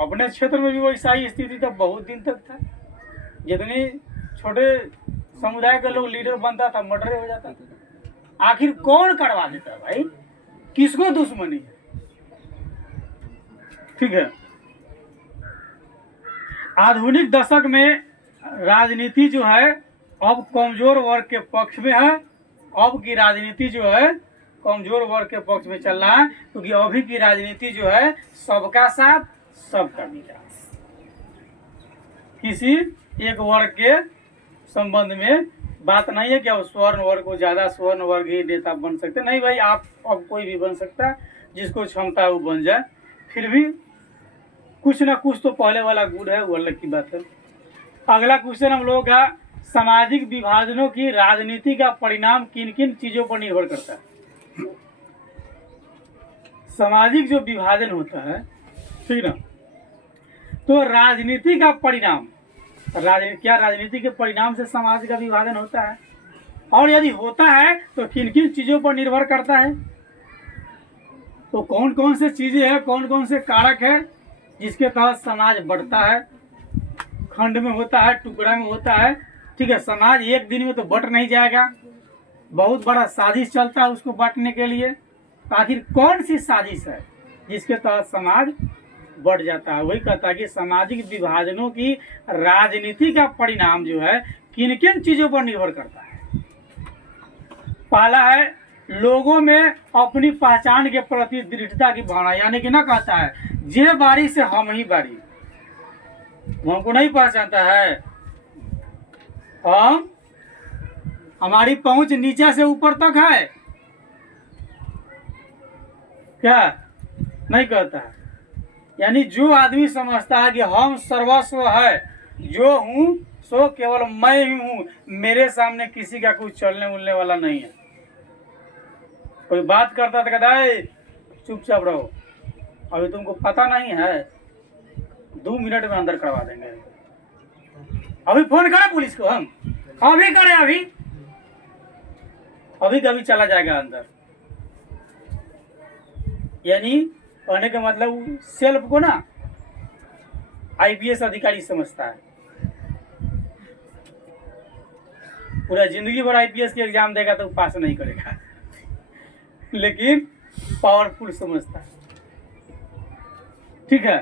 अपने क्षेत्र में भी वैसा ही स्थिति तो बहुत दिन तक था। जितनी छोटे समुदाय के लोग लीडर बनता था मर्डर हो जाता था। आखिर कौन करवा देता भाई? किसको दुश्मनी है? ठीक है, आधुनिक दशक में राजनीति जो है अब कमजोर वर्ग के पक्ष में है। अब की राजनीति जो है कमजोर वर्ग के पक्ष में चल रहा है, क्योंकि अभी की राजनीति जो है सबका साथ सबका विकास, किसी एक वर्ग के संबंध में बात नहीं है कि अब स्वर्ण वर्ग को ज्यादा स्वर्ण वर्ग ही नेता बन सकते नहीं भाई। आप अब कोई भी बन सकता है, जिसको क्षमता है वो बन जाए। फिर भी कुछ ना कुछ तो पहले वाला गुण है, वो अलग की बात है। अगला क्वेश्चन हम लोगों का, सामाजिक विभाजनों की राजनीति का परिणाम किन किन चीजों पर निर्भर करता है? सामाजिक जो विभाजन होता है, ठीक ना, तो राजनीति का परिणाम, क्या राजनीति के परिणाम से समाज का विभाजन होता है? और यदि होता है तो किन किन चीजों पर निर्भर करता है? तो कौन कौन से चीजें हैं, कौन कौन से कारक है जिसके तहत समाज बढ़ता है? खंड में होता है, टुकड़ा में होता है। ठीक है, समाज एक दिन में तो बट नहीं जाएगा, बहुत बड़ा साजिश चलता है उसको बांटने के लिए। तो आखिर कौन सी साजिश है जिसके तहत समाज बढ़ जाता है? वही कहता है कि सामाजिक विभाजनों की राजनीति का परिणाम जो है किन किन चीजों पर निर्भर करता है? पहला है लोगों में अपनी पहचान के प्रति दृढ़ता की भावना, यानी कि ना कहता है जे बारी से हम ही बारी, हमको नहीं पहचानता है, हम हमारी पहुंच नीचे से ऊपर तक है, क्या नहीं कहता है। यानी जो आदमी समझता है कि हम सर्वस्व है, जो हूं सो केवल मैं ही हूं, मेरे सामने किसी का कुछ चलने उलने वाला नहीं है। कोई बात करता तो कहता है चुपचाप रहो, अभी तुमको पता नहीं है, 2 मिनट में अंदर करवा देंगे, अभी फोन करें पुलिस को, हम अभी करें, अभी कभी चला जाएगा अंदर। यानी कहने का मतलब सेल्फ को ना आईपीएस अधिकारी समझता है, पूरा जिंदगी भर आईपीएस के एग्जाम देगा तो पास नहीं करेगा, लेकिन पावरफुल समझता है। ठीक है,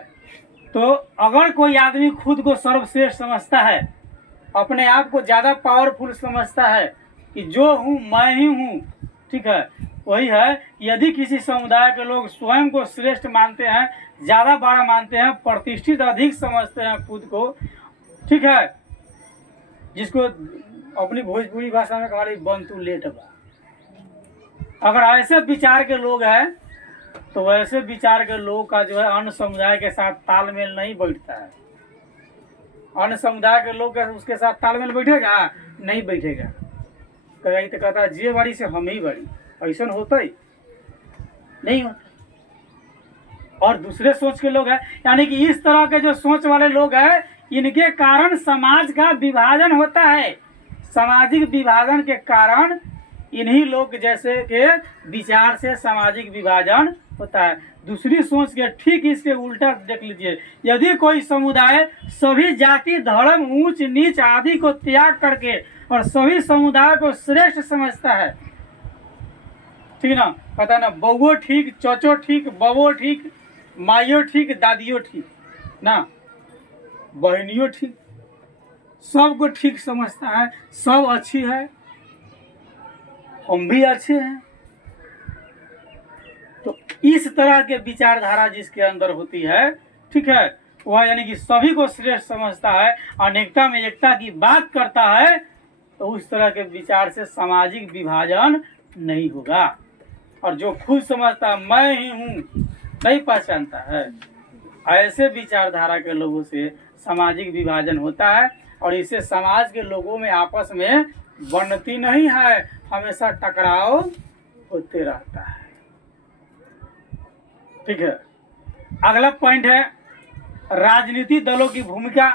तो अगर कोई आदमी खुद को सर्वश्रेष्ठ समझता है, अपने आप को ज्यादा पावरफुल समझता है कि जो हूं मैं ही हूं, ठीक है, वही है यदि किसी समुदाय के लोग स्वयं को श्रेष्ठ मानते हैं, ज्यादा बड़ा मानते हैं, प्रतिष्ठित अधिक समझते हैं खुद को, ठीक है, जिसको अपनी भोजपुरी भाषा में कहा बंतु लेट बा, अगर ऐसे विचार के लोग हैं तो वैसे विचार के लोग का जो है अन्य समुदाय के साथ तालमेल नहीं बैठता है। अन्य समुदाय के लोग उसके साथ तालमेल बैठेगा? नहीं बैठेगा। कहीं तो कहता है जे बारी से हम ही बड़ी, ऐसा होता ही नहीं होता। और दूसरे सोच के लोग हैं, यानी कि इस तरह के जो सोच वाले लोग हैं, इनके कारण समाज का विभाजन होता है। सामाजिक विभाजन के कारण इन्हीं लोग जैसे के विचार से सामाजिक विभाजन होता है। दूसरी सोच के ठीक इसके उल्टा देख लीजिए, यदि कोई समुदाय सभी जाति धर्म ऊंच नीच आदि को त्याग करके और सभी समुदाय को श्रेष्ठ समझता है, ठीक ना, पता ना बउओ ठीक, चचो ठीक, बबो ठीक, माइयो ठीक, दादियो ठीक ना, बहनियों ठीक, सबको ठीक समझता है, सब अच्छी है, हम भी अच्छे हैं। तो इस तरह के विचारधारा जिसके अंदर होती है, ठीक है, वह यानी कि सभी को श्रेष्ठ समझता है, अनेकता में एकता की बात करता है, तो उस तरह के विचार से सामाजिक विभाजन नहीं होगा। और जो खुद समझता मैं ही हूँ, नहीं पहचानता है, ऐसे विचारधारा के लोगों से सामाजिक विभाजन होता है, और इससे समाज के लोगों में आपस में बनती नहीं है, हमेशा टकराव होते रहता है। ठीक है, अगला पॉइंट है राजनीतिक दलों की भूमिका।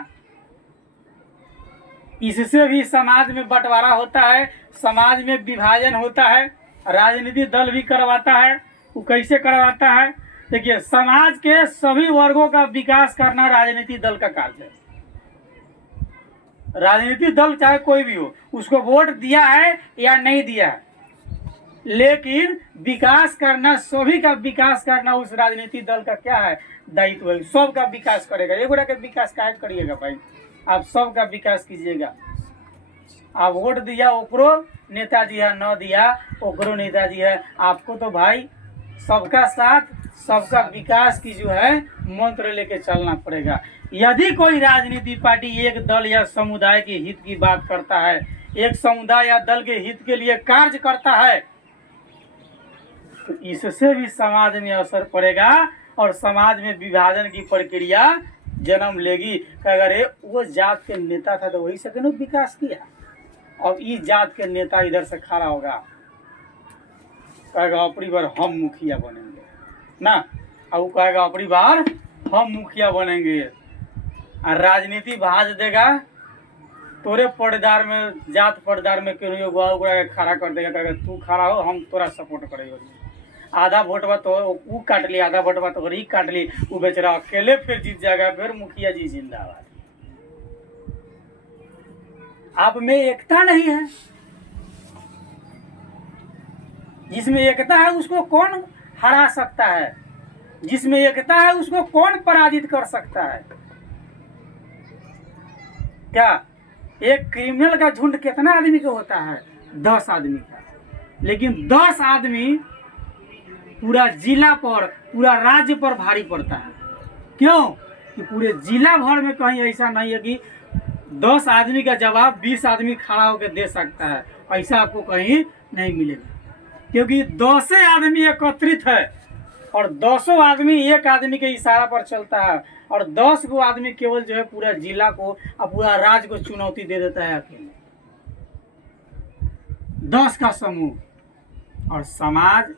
इससे भी समाज में बंटवारा होता है, समाज में विभाजन होता है, राजनीतिक दल भी करवाता है। वो कैसे करवाता है? देखिए, समाज के सभी वर्गों का विकास करना राजनीतिक दल का कार्य है। राजनीतिक दल चाहे कोई भी हो, उसको वोट दिया है या नहीं दिया है, लेकिन विकास करना, सभी का विकास करना उस राजनीतिक दल का क्या है? दायित्व है। सबका विकास करेगा। एक गोरा का विकास काहे करिएगा भाई? आप सबका विकास कीजिएगा। आप वोट दिया ओकरो नेताजी है, न दिया ओकरो नेताजी है। आपको तो भाई सबका साथ, सबका विकास की जो है मंत्र लेके चलना पड़ेगा। यदि कोई राजनीतिक पार्टी एक दल या समुदाय के हित की बात करता है, एक समुदाय या दल के हित के लिए कार्य करता है, तो इससे भी समाज में असर पड़ेगा और समाज में विभाजन की प्रक्रिया जन्म लेगी। अगर वो जात के नेता था तो वही से ना विकास किया, अब इस जात के नेता इधर से खड़ा होगा, कहेगा अपनी बार हम मुखिया बनेंगे ना, अब वो कहेगा अपनी बार हम मुखिया बनेंगे, और राजनीति भाज देगा तोरे पर्दार में, जात पर्दार में क्यों खड़ा कर देगा, कहेगा तू खड़ा हो, हम तोरा सपोर्ट करेंगे। आधा वोट बा तो वो काट ली, आधा वोट बा तो ही काट ली, वो बेचारा अकेले फिर जीत जाएगा, फिर मुखिया जी जिंदाबाद। आप में एकता नहीं है। जिसमें एकता है उसको कौन हरा सकता है? जिसमें एकता है उसको कौन पराजित कर सकता है? क्या एक क्रिमिनल का झुंड कितना आदमी का होता है? 10 आदमी का। लेकिन 10 आदमी पूरा जिला पर, पूरा राज्य पर भारी पड़ता है। क्यों? कि पूरे जिला भर में कहीं ऐसा नहीं है कि 10 आदमी का जवाब 20 आदमी खड़ा होकर दे सकता है। ऐसा आपको कहीं नहीं मिलेगा, क्योंकि 10 आदमी एकत्रित है और 10 आदमी एक आदमी के इशारा पर चलता है, और 10 गो आदमी केवल जो है पूरा जिला को और पूरा राज्य को चुनौती दे देता है अकेले। 10 का समूह, और समाज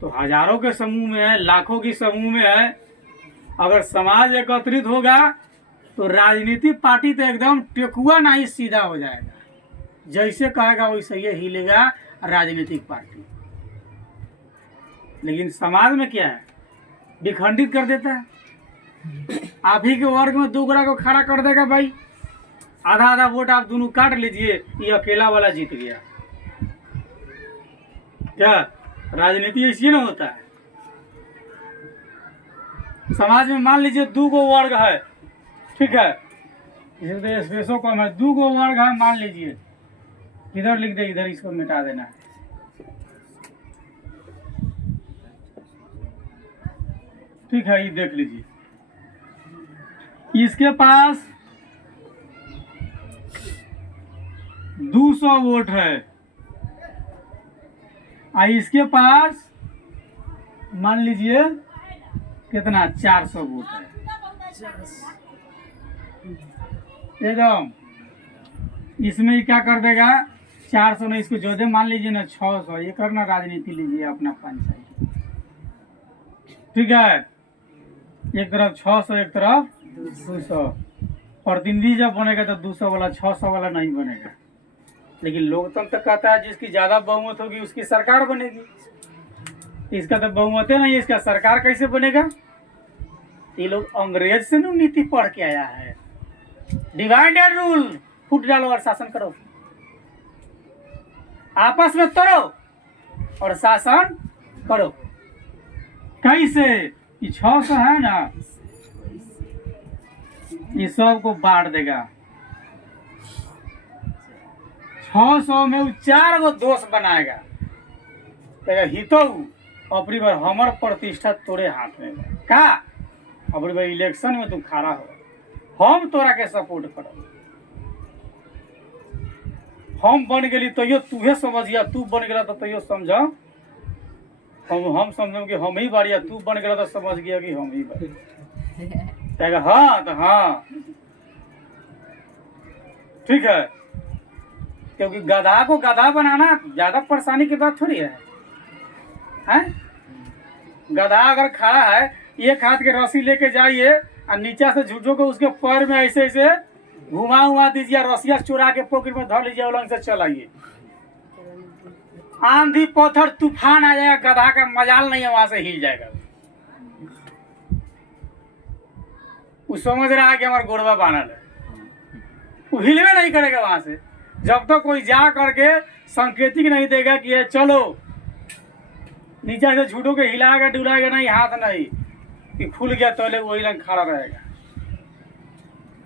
तो हजारों के समूह में है, लाखों की समूह में है। अगर समाज एकत्रित होगा तो राजनीतिक पार्टी तो एकदम टेकुआ नहीं सीधा हो जाएगा, जैसे कहेगा वैसे ही हिलेगा राजनीतिक पार्टी। लेकिन समाज में क्या है? विखंडित कर देता है। आप ही के वर्ग में 2 गोरा को खड़ा कर देगा भाई, आधा आधा वोट आप दोनों काट लीजिए, ये अकेला वाला जीत गया। क्या राजनीति ऐसी ना होता है? समाज में मान लीजिए 2 गो वर्ग है, ठीक है, इसे तो स्पेसो कम है, 2 गो वर्ग है मान लीजिए, इधर लिख दे, इधर इसको मिटा देना है। ठीक है, ये देख लीजिए, इसके पास 200 वोट है, और इसके पास मान लीजिए कितना 400 वोट है। एकदम इसमें क्या कर देगा? 400 नहीं, इसको जो दे मान लीजिए ना 600, ये करना राजनीति लीजिए अपना पंचायत। ठीक है, एक तरफ 600, एक तरफ 200। प्रतिनिधि जब बनेगा तो 200 वाला 600 वाला नहीं बनेगा। लेकिन लोकतंत्र कहता है जिसकी ज्यादा बहुमत होगी उसकी सरकार बनेगी। इसका तो बहुमत है नहीं, इसका सरकार कैसे बनेगा? ये लोग अंग्रेज से नीति पढ़ के आया है। डिवाइड एंड रूल, फूट डालो और शासन करो, आपस में तोड़ो और शासन करो। कैसे? ये 600 है ना, ये सब को बांट देगा, 600 में उ 4 गो दोस्त बनाएगा। कहेगा हितो अपनी बार हमर प्रतिष्ठा तोरे हाथ में बा। का अपनी बार इलेक्शन में तू खड़ा हो, हम तोरा के सपोर्ट करब। हम बन गेली तैयो तूहे समझिया, तू बन गेला तो तैयो समझ। हम समझम कि हम ही बाड़िया, तू बन गेला तो समझ गया कि हम ही बाड़ी। कहेगा हाँ तो हाँ ठीक है, क्योंकि गधा को गधा बनाना ज्यादा परेशानी की बात थोड़ी है, हैं? गधा अगर खड़ा है, एक हाथ के रस्सी लेके जाइए और नीचे से झूठों को उसके पैर में ऐसे ऐसे घुमा दीजिए, रस्सिया चुरा के पॉकेट में धर लीजिए, उलंग से चलाइए, आंधी पत्थर तूफान आ जाएगा, गधा का मजाल नहीं है, वहां से हिल जाएगा। वो समझ रहा है कि हमारा गोड़वा बानल है, वो हिलवे नहीं करेगा वहां से जब तक तो कोई जा करके संकेतिक नहीं देगा कि ये चलो। नीचे से झूठों के हिलाएगा डुलाएगा नहीं, हाथ नहीं कि खुल गया तो वही रंग खड़ा रहेगा।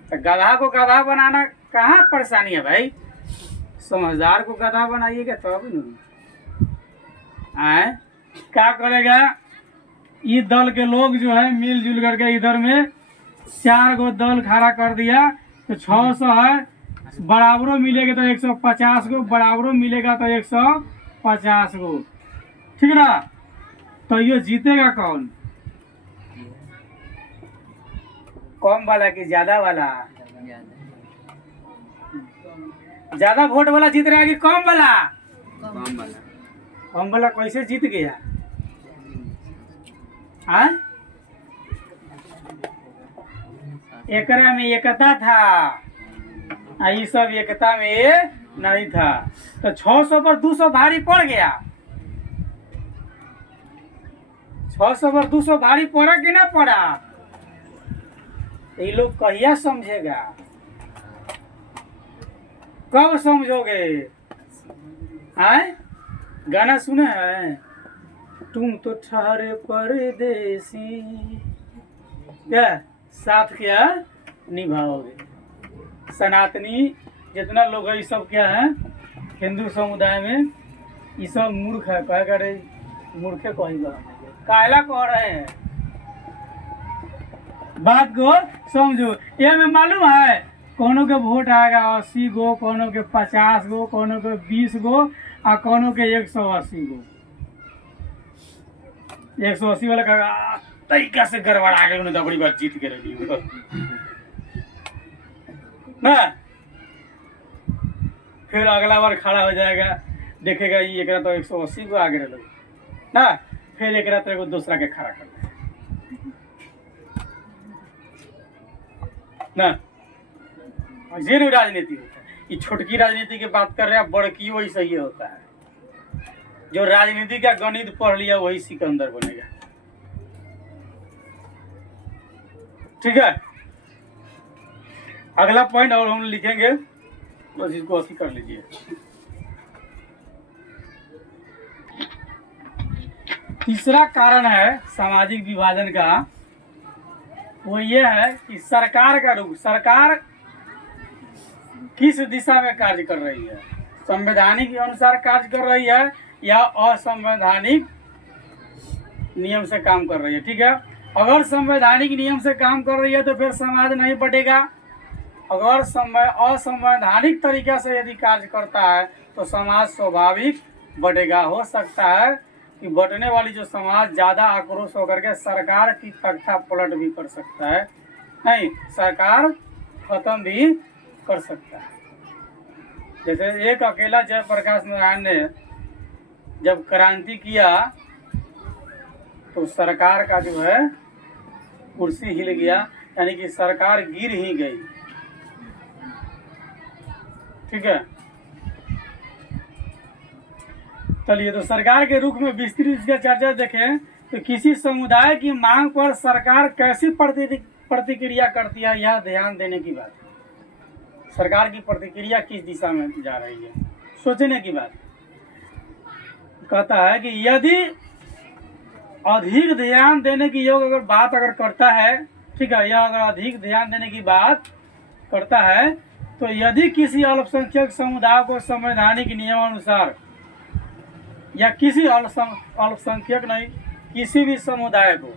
तो गधा को गधा बनाना कहाँ परेशानी है भाई, समझदार को गधा बनाइएगा तब तो आए। क्या करेगा, ये दल के लोग जो है मिलजुल करके इधर में 4 गो दल खड़ा कर दिया तो 600 है, बराबरों मिलेगा तो 150 गो, बराबरों मिलेगा तो 150 गो, ठीक ना। तो ये जीतेगा कौन, कम वाला कि ज्यादा वाला? ज्यादा वोट वाला जीत रहा है कि कम वाला? कम वाला कैसे जीत गया? हाँ, एकरा में एकता था, ये सब एकता में नहीं था। तो 600 पर 200 भारी पड़ गया, 600 पर 200 भारी पड़ा कि ना पड़ा? ये लोग कहिया समझेगा, कब समझोगे? आए गाना सुने हैं, तुम तो ठहरे परदेसी, क्या साथ क्या निभाओगे? सनातनी जितना लोग है ये सब क्या है, हिंदू समुदाय में ये सब मूर्ख है, कह करे मूर्खे कहेगा, कायला कह रहे हैं। बात को समझो, ये में मालूम है कोनो के वोट आएगा 80 गो, कोनो के 50 गो, कोनो के 20 गो और कोनो के 180 गो। 180 वाला कहेगा तरीका से गड़बड़ा गए, उन्हें बड़ी बार जीत के रही ना। फिर अगला बार खड़ा हो जाएगा, देखेगा ये एकरा तो 180 को आगे रह ना, फिर एकरा तेरे को दूसरा के खड़ा कर ना। ये राजनीति होता है, ये छोटकी राजनीति की बात कर रहे हैं, बड़की वही सही होता है। जो राजनीति का गणित पढ़ लिया वही सिकंदर बनेगा, ठीक है। अगला पॉइंट और हम लिखेंगे, बस इसको अथी कर लीजिए। तीसरा कारण है सामाजिक विभाजन का, वो ये है कि सरकार का रुख, सरकार किस दिशा में कार्य कर रही है, संवैधानिक के अनुसार कार्य कर रही है या असंवैधानिक नियम से काम कर रही है, ठीक है। अगर संवैधानिक नियम से काम कर रही है तो फिर समाज नहीं बटेगा। अगर असंवैधानिक तरीके से यदि कार्य करता है तो समाज स्वाभाविक बटेगा। हो सकता है कि बटने वाली जो समाज ज़्यादा आक्रोश होकर के सरकार की तख्ता पलट भी कर सकता है, नहीं सरकार खत्म भी कर सकता है। जैसे एक अकेला जयप्रकाश नारायण ने जब क्रांति किया तो सरकार का जो है कुर्सी हिल गया, यानी कि सरकार गिर ही गई, ठीक है। चलिए, तो सरकार के रुख में विस्तृत इसका चर्चा देखें तो किसी समुदाय की मांग पर सरकार कैसी प्रतिक्रिया करती है, यह ध्यान देने की बात है। सरकार की प्रतिक्रिया किस दिशा में जा रही है, सोचने की बात। कहता है कि यदि अधिक ध्यान देने की योग अगर बात अगर करता है, ठीक है, यह अगर अधिक ध्यान देने की बात करता है तो यदि किसी अल्पसंख्यक समुदाय को संवैधानिक नियमानुसार, या किसी अल्पसंख्यक नहीं, किसी भी समुदाय को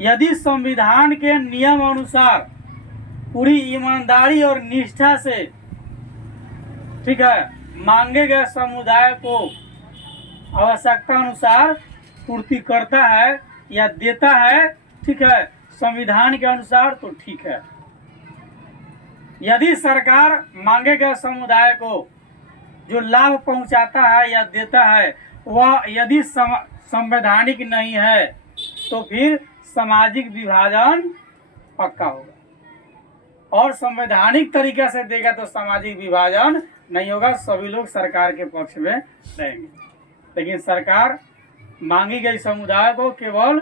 यदि संविधान के नियम अनुसार पूरी ईमानदारी और निष्ठा से, ठीक है, मांगे गए समुदाय को आवश्यकता अनुसार पूर्ति करता है या देता है, ठीक है, संविधान के अनुसार, तो ठीक है। यदि सरकार मांगे गए समुदाय को जो लाभ पहुंचाता है या देता है वह यदि संवैधानिक नहीं है तो फिर सामाजिक विभाजन पक्का होगा, और संवैधानिक तरीके से देगा तो सामाजिक विभाजन नहीं होगा, सभी लोग सरकार के पक्ष में रहेंगे। लेकिन सरकार मांगी गई समुदाय को केवल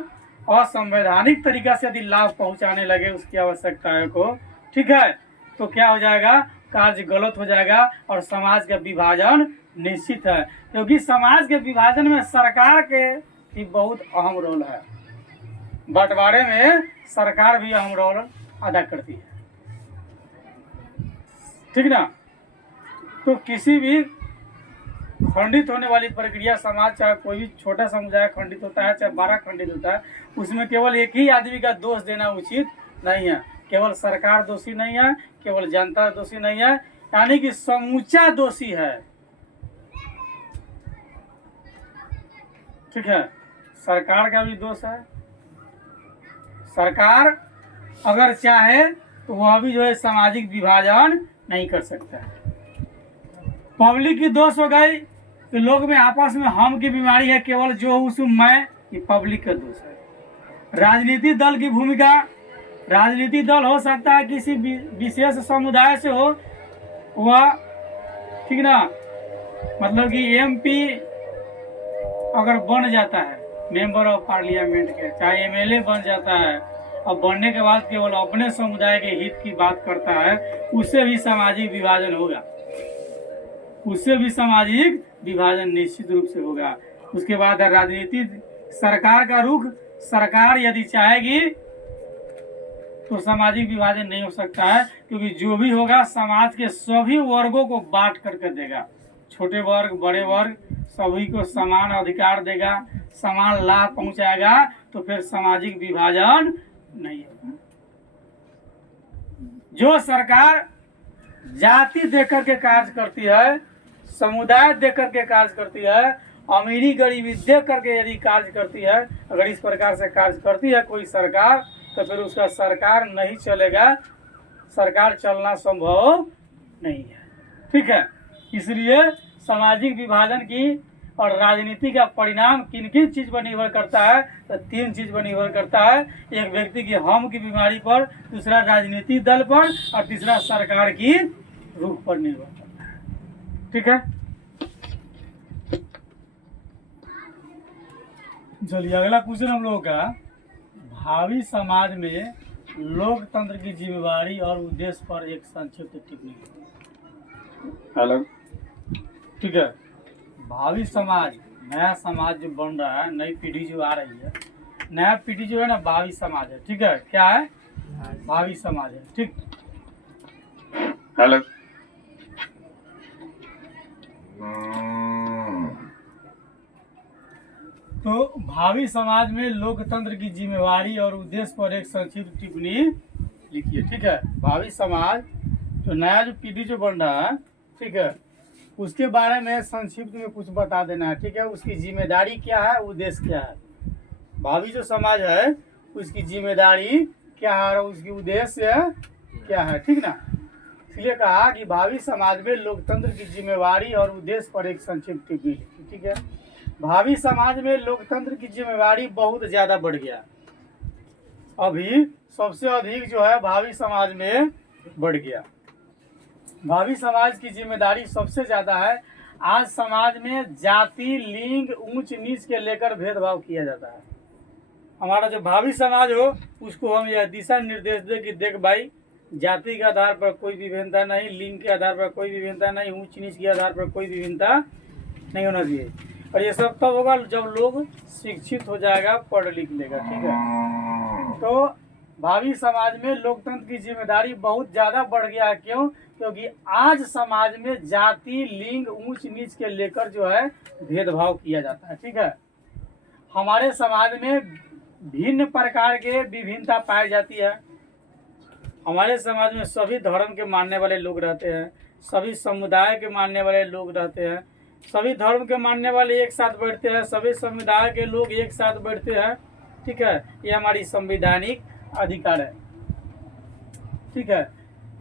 असंवैधानिक तरीका से यदि लाभ पहुंचाने लगे उसकी आवश्यकता को, ठीक है, तो क्या हो जाएगा, कार्य गलत हो जाएगा और समाज का विभाजन निश्चित है, क्योंकि समाज के विभाजन में सरकार के भी बहुत अहम रोल है। बंटवारे में सरकार भी अहम रोल अदा करती है, ठीक ना। तो किसी भी खंडित होने वाली प्रक्रिया, समाज चाहे कोई भी छोटा समुदाय खंडित होता है चाहे बड़ा खंडित होता है, उसमें केवल एक ही आदमी का दोष देना उचित नहीं है। केवल सरकार दोषी नहीं है, केवल जनता दोषी नहीं है, यानी कि समूचा दोषी है, ठीक है। सरकार का भी दोष है। सरकार अगर चाहे तो वह भी जो है सामाजिक विभाजन नहीं कर सकता है। पब्लिक की दोष हो गई कि लोग में आपस में हम की बीमारी है, केवल जो उस मैं, ये पब्लिक का दोष है। राजनीतिक दल की भूमिका, राजनीतिक दल हो सकता है किसी विशेष समुदाय से हो, वह, ठीक ना, मतलब कि एमपी अगर बन जाता है, मेंबर ऑफ पार्लियामेंट के, चाहे एमएलए बन जाता है, और बनने के बाद केवल अपने समुदाय के हित की बात करता है, उससे भी सामाजिक विभाजन होगा, उससे भी सामाजिक विभाजन निश्चित रूप से होगा। उसके बाद राजनीति, सरकार का रुख, सरकार यदि चाहेगी तो सामाजिक विभाजन नहीं हो सकता है, क्योंकि जो भी होगा समाज के सभी वर्गों को बांट करके देगा, छोटे वर्ग बड़े वर्ग सभी को समान अधिकार देगा, समान लाभ पहुंचाएगा, तो फिर सामाजिक विभाजन नहीं होगा। जो सरकार जाति देकर के कार्य करती है, समुदाय देकर के कार्य करती है, अमीरी गरीबी देख करके यदि कार्य करती है, अगर इस प्रकार से कार्य करती है कोई सरकार, तो फिर उसका सरकार नहीं चलेगा, सरकार चलना संभव नहीं है, ठीक है। इसलिए सामाजिक विभाजन की और राजनीति का परिणाम किन किन चीज पर निर्भर करता है, तो 3 चीज पर निर्भर करता है। एक व्यक्ति की हम की बीमारी पर, दूसरा राजनीतिक दल पर, और तीसरा सरकार की रुख पर निर्भर करता है, ठीक है। चलिए अगला क्वेश्चन हम लोगों का, भावी समाज में लोकतंत्र की जिम्मेवारी और उद्देश्य पर एक संक्षिप्त टिप्पणी। हेलो, ठीक है। भावी समाज, नया समाज जो बन रहा है, नई पीढ़ी जो आ रही है, नया पीढ़ी जो है ना भावी समाज है, ठीक है। क्या है? भावी समाज है, ठीक। हेलो, तो भावी समाज में लोकतंत्र की जिम्मेवारी और उद्देश्य पर एक संक्षिप्त टिप्पणी लिखिए, ठीक है। भावी समाज जो नया जो पीढ़ी जो बन रहा है, ठीक है, उसके बारे में संक्षिप्त में कुछ बता देना है, ठीक है। उसकी जिम्मेदारी क्या है, उद्देश्य क्या है, भावी जो समाज है उसकी जिम्मेदारी क्या है और उसकी उद्देश्य क्या है, ठीक ना। इसलिए कहा कि भावी समाज में लोकतंत्र की जिम्मेवारी और उद्देश्य पर एक संक्षिप्त टिप्पणी लिखी, ठीक है। भावी समाज में लोकतंत्र की जिम्मेवारी बहुत ज़्यादा बढ़ गया, अभी सबसे अधिक जो है भावी समाज में बढ़ गया। भावी समाज की जिम्मेदारी सबसे ज़्यादा है। आज समाज में जाति, लिंग, ऊंच नीच के लेकर भेदभाव किया जाता है। हमारा जो भावी समाज हो उसको हम यह दिशा निर्देश दे कि देख भाई, जाति के आधार पर कोई विभिन्नता नहीं, लिंग के आधार पर कोई विभिन्नता नहीं, ऊंच नीच के आधार पर कोई विभिन्नता नहीं होना चाहिए। और ये सब तब होगा जब लोग शिक्षित हो जाएगा, पढ़ लिख लेगा, ठीक है। तो भावी समाज में लोकतंत्र की जिम्मेदारी बहुत ज़्यादा बढ़ गया है। क्यों? क्योंकि आज समाज में जाति, लिंग, ऊंच नीच के लेकर जो है भेदभाव किया जाता है। ठीक है, हमारे समाज में भिन्न प्रकार के विभिन्नता पाई जाती है। हमारे समाज में सभी धर्म के मानने वाले लोग रहते हैं, सभी समुदाय के मानने वाले लोग रहते हैं, सभी धर्म के मानने वाले एक साथ बैठते हैं, सभी समुदाय के लोग एक साथ बैठते हैं। ठीक है, ये हमारी संवैधानिक अधिकार है। ठीक है,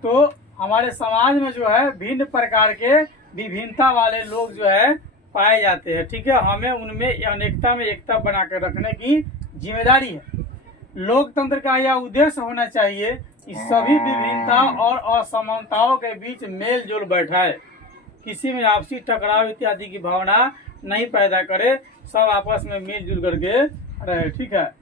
तो हमारे समाज में जो है भिन्न प्रकार के विभिन्नता वाले लोग जो है पाए जाते हैं। ठीक है, हमें उनमें अनेकता में एकता बना कर रखने की जिम्मेदारी है। लोकतंत्र का यह उद्देश्य होना चाहिए कि सभी विभिन्नता और असमानताओं के बीच मेल जोल बैठाए, किसी में आपसी टकराव इत्यादि की भावना नहीं पैदा करे, सब आपस में मिलजुल करके रहे। ठीक है,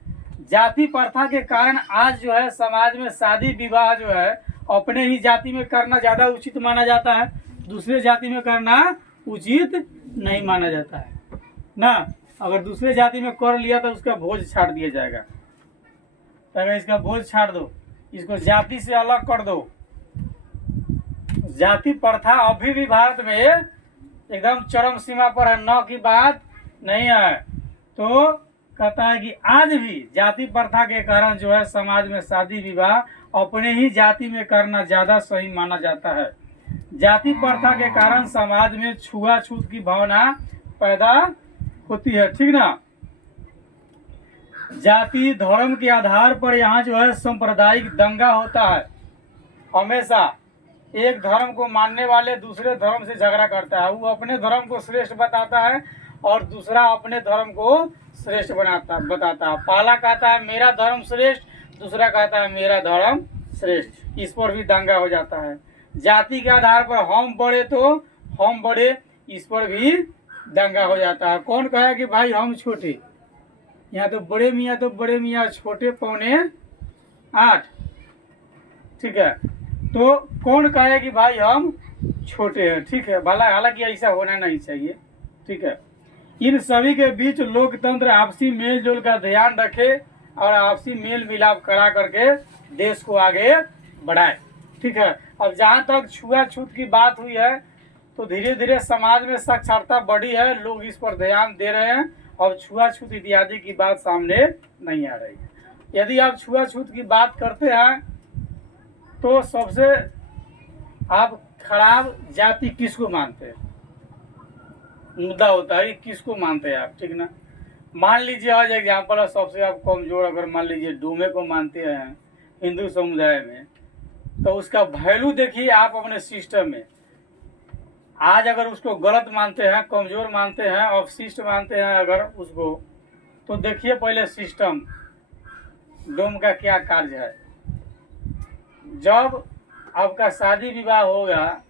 जाति प्रथा के कारण आज जो है समाज में शादी विवाह जो है अपने ही जाति में करना ज़्यादा उचित माना जाता है, दूसरे जाति में करना उचित नहीं माना जाता है ना। अगर दूसरे जाति में कर लिया तो उसका भोज छाड़ दिया जाएगा, तो अगर इसका भोज छाड़ दो, इसको जाति से अलग कर दो। जाति प्रथा अभी भी भारत में एकदम चरम सीमा पर है, न की बात नहीं है। तो कहता है कि आज भी जाति प्रथा के कारण जो है समाज में शादी विवाह अपने ही जाति में करना ज़्यादा सही माना जाता है। जाति प्रथा के कारण समाज में छुआछूत की भावना पैदा होती है। ठीक ना, जाति धर्म के आधार पर यहाँ जो है सांप्रदायिक दंगा होता है। हमेशा एक धर्म को मानने वाले दूसरे धर्म से झगड़ा करता है, वो अपने धर्म को श्रेष्ठ बताता है और दूसरा अपने धर्म को श्रेष्ठ बताता है। पहला कहता है मेरा धर्म श्रेष्ठ, दूसरा कहता है मेरा धर्म श्रेष्ठ। इस पर भी दंगा हो जाता है। जाति के आधार पर हम बड़े तो हम बड़े, इस पर भी दंगा हो जाता है। कौन कहे कि भाई हम छोटे, यहाँ तो बड़े मियाँ छोटे 7:45। ठीक है, तो कौन कहे कि भाई हम छोटे हैं। ठीक है, भला हालांकि ऐसा होना नहीं चाहिए। ठीक है, इन सभी के बीच लोकतंत्र आपसी मेल जोल का ध्यान रखे और आपसी मेल मिलाप करा करके देश को आगे बढ़ाए। ठीक है, अब जहाँ तक छुआछूत की बात हुई है तो धीरे धीरे समाज में साक्षरता बढ़ी है, लोग इस पर ध्यान दे रहे हैं और छुआछूत इत्यादि की बात सामने नहीं आ रही है। यदि आप छुआछूत की बात करते हैं तो सबसे आप खराब जाति किसको मानते हैं, मुद्दा होता है कि किसको मानते हैं आप। ठीक ना, मान लीजिए आज एग्जाम्पल है, सबसे आप कमजोर अगर मान लीजिए डोमे को मानते हैं हिंदू समुदाय में, तो उसका वैल्यू देखिए आप अपने सिस्टम में। आज अगर उसको गलत मानते हैं, कमजोर मानते हैं, अपशिष्ट मानते हैं अगर उसको, तो देखिए पहले सिस्टम डोम का क्या कार्य है। जब आपका शादी विवाह होगा,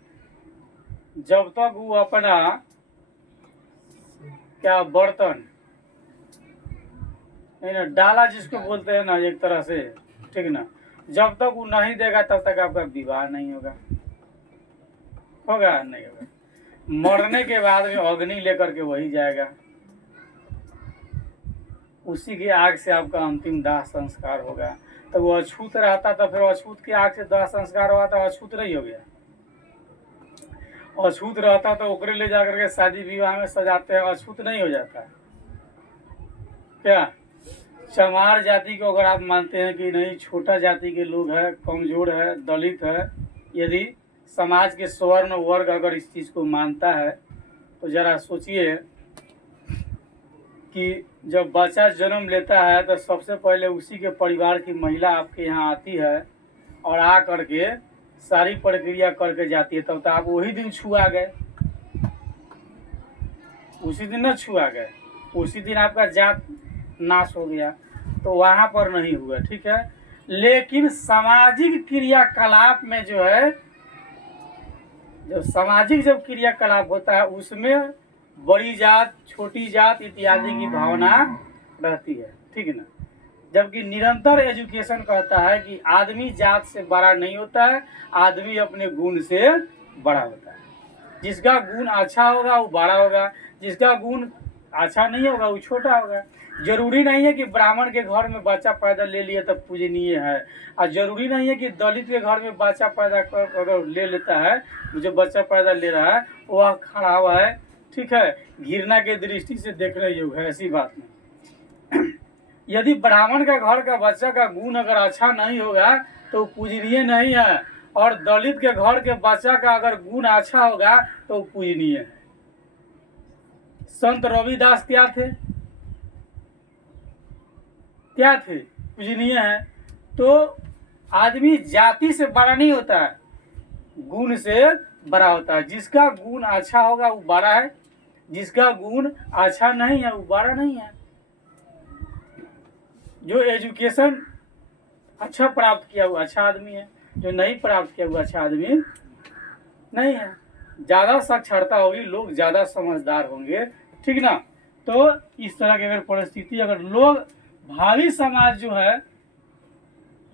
जब तक वो अपना क्या बर्तन डाला जिसको बोलते हैं ना एक तरह से, ठीक ना, जब तक वो नहीं देगा तब तक आपका विवाह नहीं होगा। होगा नहीं होगा, मरने के बाद में अग्नि लेकर के वही जाएगा, उसी की आग से आपका अंतिम दाह संस्कार होगा। तो वो अछूत रहता तो फिर अछूत की आग से दाह संस्कार हुआ तो अछूत नहीं हो गया। अछूत रहता तो ओकरे ले जाकर के शादी विवाह में सजाते हैं, अछूत नहीं हो जाता क्या। चमार जाति को अगर आप मानते हैं कि नहीं छोटा जाति के लोग हैं, कमजोर है, दलित है, यदि समाज के स्वर्ण वर्ग अगर इस चीज़ को मानता है तो ज़रा सोचिए कि जब बच्चा जन्म लेता है तो सबसे पहले उसी के परिवार की महिला आपके यहाँ आती है और आ करके सारी प्रक्रिया करके जाती है, तब तो आप वही दिन छुआ गए, उसी दिन न छुआ गए, उसी दिन आपका जात नाश हो गया। तो वहाँ पर नहीं हुआ। ठीक है, लेकिन सामाजिक क्रियाकलाप में जो है, जब सामाजिक जब क्रियाकलाप होता है उसमें बड़ी जात छोटी जात इत्यादि की भावना रहती है। ठीक है ना, जबकि निरंतर एजुकेशन कहता है कि आदमी जात से बड़ा नहीं होता है, आदमी अपने गुण से बड़ा होता है। जिसका गुण अच्छा होगा वो बड़ा होगा, जिसका गुण अच्छा नहीं होगा, वो छोटा होगा। जरूरी नहीं है कि ब्राह्मण के घर में बच्चा पैदा ले लिए तब पूजनीय है, और जरूरी नहीं है कि दलित के घर में बच्चा पैदा कर अगर ले लेता है, जो बच्चा पैदा ले रहा है वह खड़ा हुआ है, ठीक है, घृणा के दृष्टि से देखने योग्य है, ऐसी बात नहीं। यदि ब्राह्मण का घर का बच्चा का गुण अगर अच्छा नहीं होगा तो पूजनीय नहीं है, और दलित के घर के बच्चा का अगर गुण अच्छा होगा तो पूजनीय है। संत रविदास क्या थे? क्या थे? पूजनीय है। तो आदमी जाति से बड़ा नहीं होता है, गुण से बड़ा होता है। जिसका गुण अच्छा होगा वो बड़ा है, जिसका गुण अच्छा नहीं है वो बड़ा नहीं है। जो एजुकेशन अच्छा प्राप्त किया हुआ अच्छा आदमी है, जो नहीं प्राप्त किया हुआ अच्छा आदमी नहीं है। ज़्यादा साक्षरता होगी, लोग ज़्यादा समझदार होंगे, ठीक ना। तो इस तरह की अगर परिस्थिति, अगर लोग भावी समाज जो है,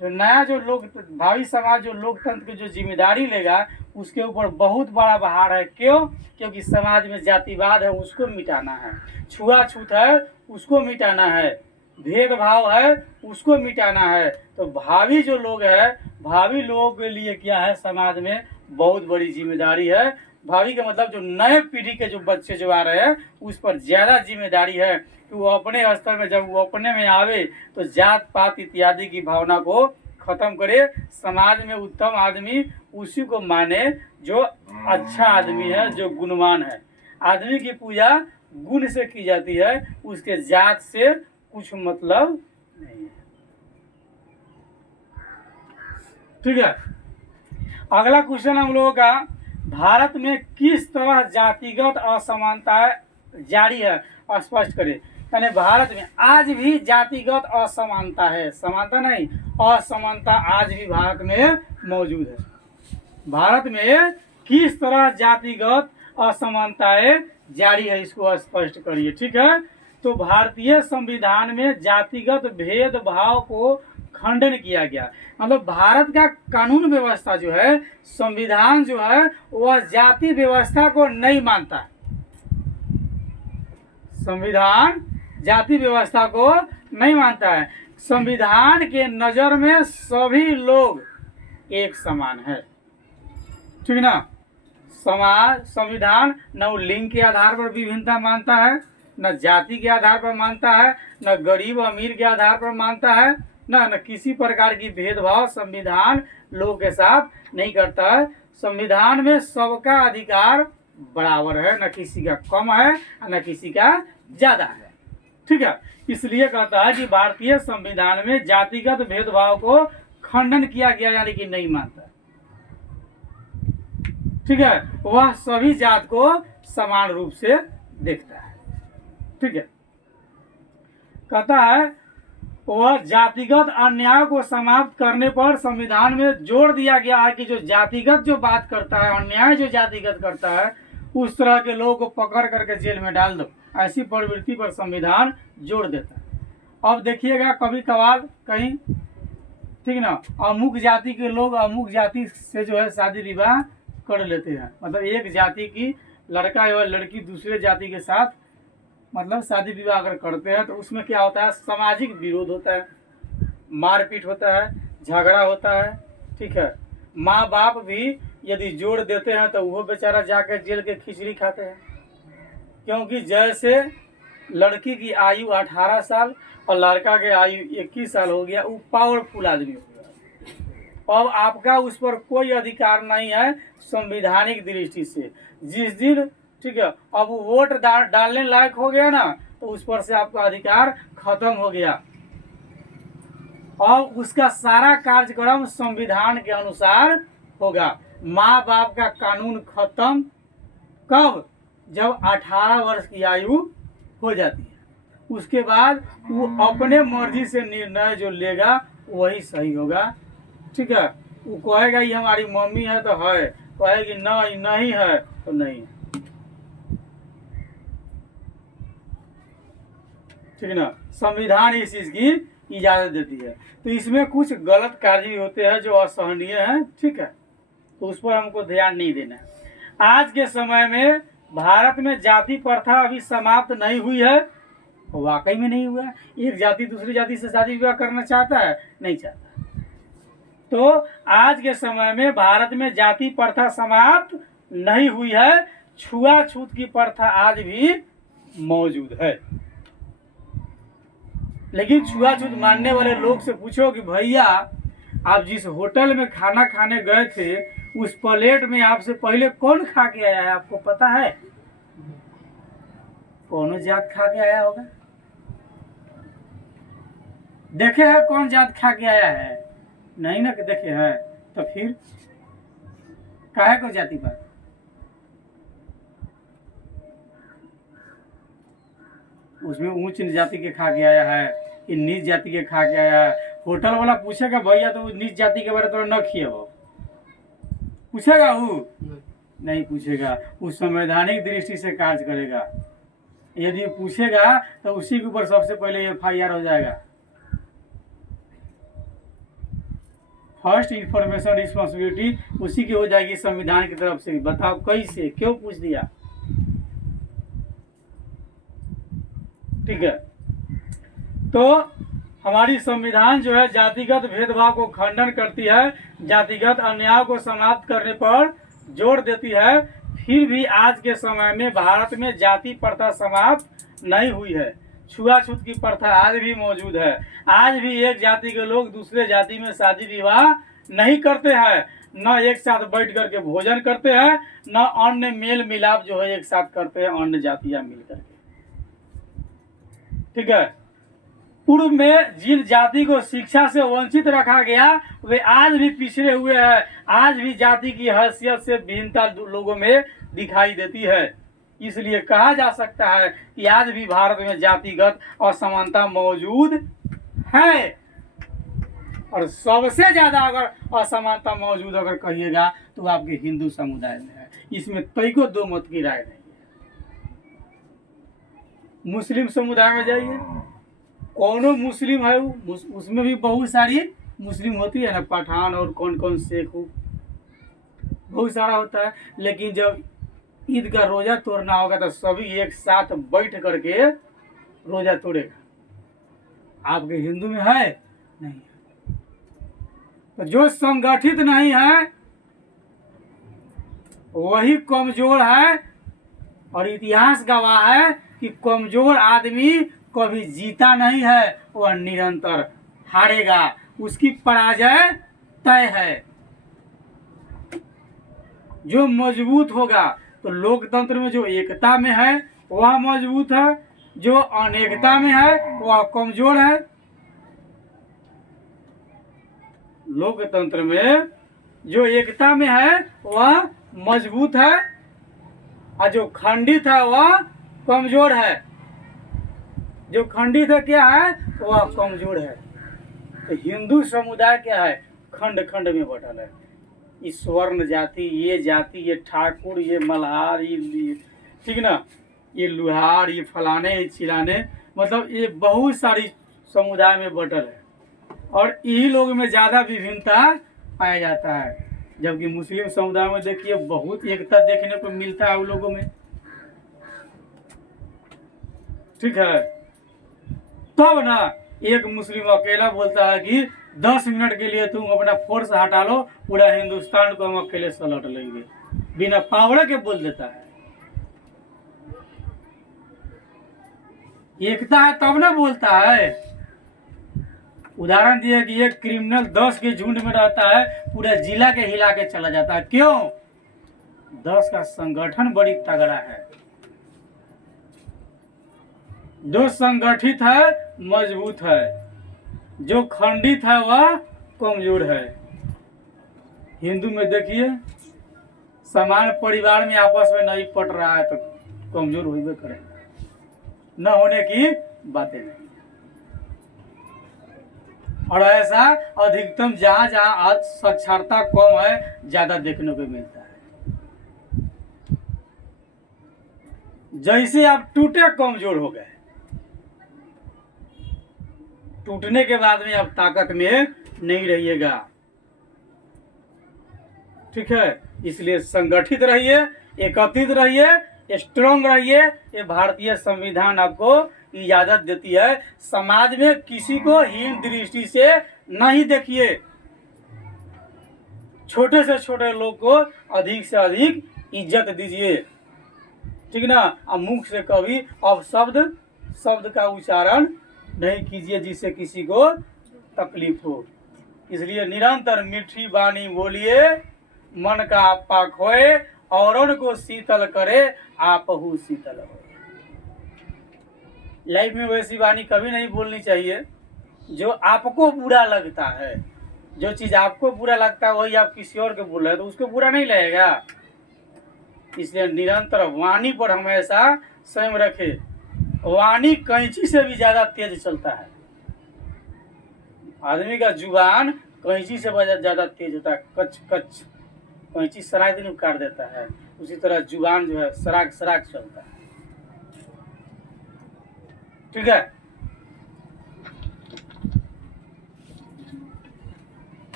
जो नया जो लोग भावी समाज जो लोकतंत्र की जो जिम्मेदारी लेगा, उसके ऊपर बहुत बड़ा भार है। क्यों? क्योंकि समाज में जातिवाद है, उसको मिटाना है, छुआछूत है उसको मिटाना है, भेदभाव है उसको मिटाना है। तो भावी जो लोग है, भावी लोगों के लिए क्या है, समाज में बहुत बड़ी जिम्मेदारी है। भावी का मतलब जो नए पीढ़ी के जो बच्चे जो आ रहे हैं उस पर ज़्यादा जिम्मेदारी है कि वो अपने स्तर में, जब वो अपने में आवे तो जात पात इत्यादि की भावना को खत्म करे, समाज में उत्तम आदमी उसी को माने जो अच्छा आदमी है, जो गुणवान है। आदमी की पूजा गुण से की जाती है, उसके जात से कुछ मतलब नहीं है, ठीक है। अगला क्वेश्चन हम लोगों का, भारत में किस तरह जातिगत असमानता जारी है, स्पष्ट करें। यानी भारत में आज भी जातिगत असमानता है, समानता नहीं, असमानता आज भी भारत में मौजूद है। भारत में किस तरह जातिगत असमानताएं जारी है, इसको स्पष्ट करिए, ठीक है। तो भारतीय संविधान में जातिगत भेदभाव को खंडन किया गया। मतलब भारत का कानून व्यवस्था जो है, संविधान जो है, वह जाति व्यवस्था को नहीं मानता है। संविधान जाति व्यवस्था को नहीं मानता है। संविधान के नज़र में सभी लोग एक समान है, ठीक ना। संविधान न लिंग के आधार पर विभिन्नता मानता है, न जाति के आधार पर मानता है, न गरीब अमीर के आधार पर मानता है, न किसी प्रकार की भेदभाव संविधान लोगों के साथ नहीं करता है। संविधान में सबका अधिकार बराबर है, न किसी का कम है न किसी का ज़्यादा है, ठीक है। इसलिए कहता है कि भारतीय संविधान में जातिगत भेदभाव को खंडन किया गया, यानी कि नहीं मानता, ठीक है। वह सभी जात को समान रूप से देखता है, ठीक है। कहता है वह जातिगत अन्याय को समाप्त करने पर संविधान में जोर दिया गया है कि जो जातिगत जो बात करता है, अन्याय जो जातिगत करता है, उस तरह के लोगों को पकड़ करके जेल में डाल दो, ऐसी प्रवृत्ति पर संविधान जोर देता है। अब देखिएगा कभी कभार कहीं, ठीक ना, अमुक जाति के लोग अमुक जाति से जो है शादी विवाह कर लेते हैं। मतलब एक जाति की लड़का एवं लड़की दूसरे जाति के साथ मतलब शादी विवाह अगर करते हैं तो उसमें क्या होता है, सामाजिक विरोध होता है, मारपीट होता है, झगड़ा होता है, ठीक है। माँ बाप भी यदि जोड़ देते हैं तो वो बेचारा जाकर जेल के खिचड़ी खाते हैं, क्योंकि जैसे लड़की की आयु 18 साल और लड़का के आयु 21 साल हो गया, वो पावरफुल आदमी हो गया। अब आपका उस पर कोई अधिकार नहीं है संवैधानिक दृष्टि से। जिस दिन, ठीक है, अब वोट डालने लायक हो गया ना, तो उस पर से आपका अधिकार खत्म हो गया और उसका सारा कार्यक्रम संविधान के अनुसार होगा। माँ बाप का कानून खत्म कब? जब 18 वर्ष की आयु हो जाती है। उसके बाद वो अपने मर्जी से निर्णय जो लेगा वही सही होगा, ठीक है। वो कहेगा ये हमारी मम्मी है तो है, कहेगी नहीं नहीं है तो नहीं है, ठीक है ना। संविधान इस चीज़ की इजाज़त देती है। तो इसमें कुछ गलत कार्य होते हैं जो असहनीय हैं, ठीक है, तो उस पर हमको ध्यान नहीं देना है। आज के समय में भारत में जाति प्रथा अभी समाप्त नहीं हुई है, वाकई में नहीं हुआ। एक जाति दूसरी जाति से शादी विवाह करना चाहता है? नहीं चाहता। तो आज के समय में भारत में जाति प्रथा समाप्त नहीं हुई है, छुआछूत की प्रथा आज भी मौजूद है। लेकिन छुआछूत मानने वाले लोग से पूछो कि भैया आप जिस होटल में खाना खाने गए थे उस प्लेट में आपसे पहले कौन खा के आया है, आपको पता है? कौन जात खा के आया होगा? देखे हैं कौन जात खा के आया है? नहीं ना देखे हैं, तो फिर काहे को जाति पर? उसमें ऊंच जाति के खा के आया है कि नीच जाति के खा के आया है? होटल वाला पूछेगा भैया तो नीच जाति के बारे में न खिएबो, पूछेगा वो? नहीं पूछेगा। वो संवैधानिक दृष्टि से कार्य करेगा। यदि पूछेगा तो उसी के ऊपर सबसे पहले FIR हो जाएगा। फर्स्ट इंफॉर्मेशन रिस्पॉन्सिबिलिटी उसी की हो जाएगी संविधान की तरफ से। बताओ कैसे, क्यों पूछ दिया? ठीक है, तो हमारी संविधान जो है जातिगत भेदभाव को खंडन करती है, जातिगत अन्याय को समाप्त करने पर जोर देती है। फिर भी आज के समय में भारत में जाति प्रथा समाप्त नहीं हुई है, छुआछूत की प्रथा आज भी मौजूद है। आज भी एक जाति के लोग दूसरे जाति में शादी विवाह नहीं करते हैं, न एक साथ बैठ करके भोजन करते हैं, न अन्य मेल मिलाप जो है एक साथ करते हैं अन्य जातियां मिलकर के। ठीक है, पूर्व में जिन जाति को शिक्षा से वंचित रखा गया वे आज भी पिछड़े हुए हैं। आज भी जाति की हैसियत से भिन्नता लोगों में दिखाई देती है। इसलिए कहा जा सकता है कि आज भी भारत में जातिगत असमानता मौजूद है। और सबसे ज्यादा अगर असमानता मौजूद अगर कहिएगा तो आपके हिंदू समुदाय में है। इसमें कई को दो मत की राय नहीं है। मुस्लिम समुदाय में जाइए, कौनो मुस्लिम है उसमें भी बहुत सारी मुस्लिम होती है ना, पठान और कौन कौन शेख बहुत सारा होता है। लेकिन जब ईद का रोजा तोड़ना होगा तो सभी एक साथ बैठ करके रोजा तोड़ेगा। आपके हिंदू में है? नहीं है। तो जो संगठित नहीं है वही कमजोर है। और इतिहास गवाह है कि कमजोर आदमी कभी जीता नहीं है, वह निरंतर हारेगा, उसकी पराजय तय है। जो मजबूत होगा तो लोकतंत्र में जो एकता में है वह मजबूत है, जो अनेकता में है वह कमजोर है। लोकतंत्र में जो एकता में है वह मजबूत है और जो खंडित है वह कमजोर है। जो खंडित है क्या है? वह कमजोर है। तो हिंदू समुदाय क्या है? खंड खंड में बटल है। ये स्वर्ण जाति, ये ठाकुर, ये मल्हार, ये ठीक ना, ये लुहार, ये फलाने, ये चिलाने, मतलब ये बहुत सारी समुदाय में बटल है। और यही लोग में ज्यादा विभिन्नता पाया जाता है। जबकि मुस्लिम समुदाय में देखिए बहुत एकता देखने को मिलता है उन लोगों में। ठीक है, तब ना एक मुस्लिम अकेला बोलता है कि 10 मिनट के लिए तुम अपना फोर्स हटा लो, पूरा हिंदुस्तान को हम अकेले सलट लेंगे, बिना पावड़े के बोल देता है। एकता है तब ना बोलता है। उदाहरण दिए कि एक क्रिमिनल 10 के झुंड में रहता है, पूरा जिला के हिला के चला जाता है। क्यों? 10 का संगठन बड़ी तगड़ा है। जो संगठित है मजबूत है, जो खंडित है वह कमजोर है। हिंदू में देखिए समान परिवार में आपस में नहीं पट रहा है तो कमजोर होइबे करेगा, न होने की बातें नहीं। और ऐसा अधिकतम जहाँ जहाँ आज साक्षरता कम है ज्यादा देखने को मिलता है। जैसे आप टूटे कमजोर हो गए, टूटने के बाद में आप ताकत में नहीं रहिएगा। ठीक है, इसलिए संगठित रहिए, एकत्रित रहिए, स्ट्रांग रहिए, ये भारतीय संविधान आपको इजाजत देती है। समाज में किसी को हीन दृष्टि से नहीं देखिए, छोटे से छोटे लोग को अधिक से अधिक इज्जत दीजिए, ठीक ना। अब मुख से कभी अब शब्द का उच्चारण नहीं कीजिए जिससे किसी को तकलीफ हो। इसलिए निरंतर मीठी वाणी बोलिए, मन का आपा खोए, औरों को शीतल करे, आपहु शीतल हो। लाइफ में वैसी वाणी कभी नहीं बोलनी चाहिए जो आपको बुरा लगता है। जो चीज आपको बुरा लगता है वही आप किसी और को बोल रहे हैं तो उसको बुरा नहीं लगेगा। इसलिए निरंतर वाणी पर हमेशा संयम रखे। वाणी कैंची से भी ज्यादा तेज चलता है। आदमी का जुबान कैंची से ज्यादा तेज होता है, कच कच। कैंची सराग दिन काट देता है, उसी तरह जुबान जो है सराग सराग चलता है, ठीक है।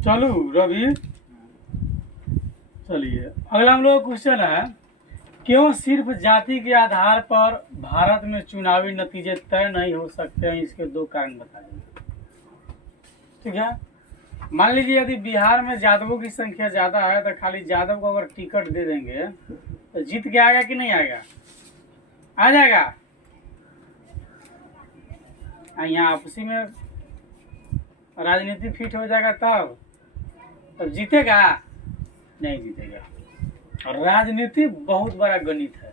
चलो रवि, चलिए अगला हम लोग क्वेश्चन है, क्यों सिर्फ जाति के आधार पर भारत में चुनावी नतीजे तय नहीं हो सकते हैं? इसके दो कारण बता देंगे, ठीक है। मान लीजिए यदि बिहार में यादवों की संख्या ज्यादा है तो खाली यादव को अगर टिकट दे देंगे तो जीत के आएगा कि नहीं आएगा? आ जाएगा। यहाँ आपसी में राजनीति फिट हो जाएगा तब जीतेगा? नहीं जीतेगा। और राजनीति बहुत बड़ा गणित है,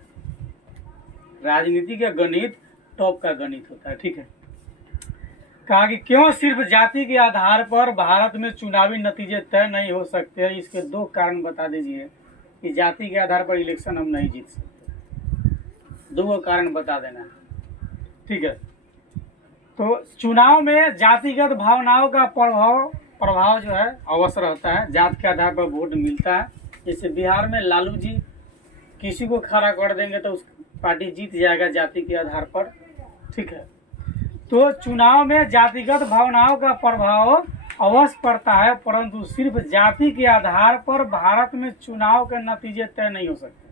राजनीति का गणित टॉप का गणित होता है, ठीक है। कहा कि क्यों सिर्फ जाति के आधार पर भारत में चुनावी नतीजे तय नहीं हो सकते हैं? इसके दो कारण बता दीजिए कि जाति के आधार पर इलेक्शन हम नहीं जीत सकते। दो कारण बता देना, ठीक है। तो चुनाव में जातिगत भावनाओं का प्रभाव जो है अवश्य रहता है। जात के आधार पर वोट मिलता है। जैसे बिहार में लालू जी किसी को खड़ा कर देंगे तो उस पार्टी जीत जाएगा जाति के आधार पर, ठीक है। तो चुनाव में जातिगत भावनाओं का प्रभाव अवश्य पड़ता है, परंतु सिर्फ जाति के आधार पर भारत में चुनाव के नतीजे तय नहीं हो सकते।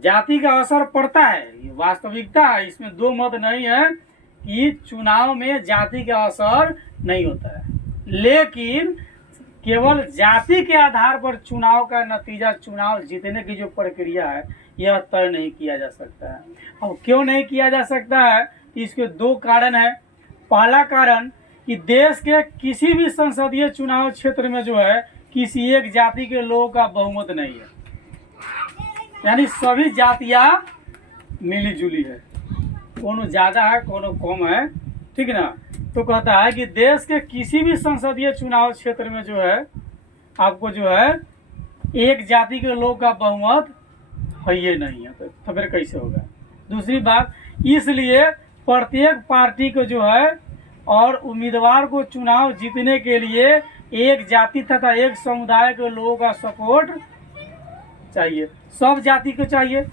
जाति का असर पड़ता है, ये वास्तविकता है, इसमें दो मत नहीं है कि चुनाव में जाति का असर नहीं होता है। लेकिन केवल जाति के आधार पर चुनाव का नतीजा, चुनाव जीतने की जो प्रक्रिया है, यह तय नहीं किया जा सकता है। अब क्यों नहीं किया जा सकता है? इसके दो कारण है। पहला कारण कि देश के किसी भी संसदीय चुनाव क्षेत्र में जो है किसी एक जाति के लोगों का बहुमत नहीं है, यानी सभी जातियां मिली जुली है, कोनो ज्यादा है कोनो कम है, ठीक है ना। तो कहता है कि देश के किसी भी संसदीय चुनाव क्षेत्र में जो है आपको जो है एक जाति के लोग का बहुमत है ये नहीं है, तो फिर कैसे होगा? दूसरी बात, इसलिए प्रत्येक पार्टी को जो है और उम्मीदवार को चुनाव जीतने के लिए एक जाति तथा एक समुदाय के लोगों का सपोर्ट चाहिए, सब जाति को चाहिए।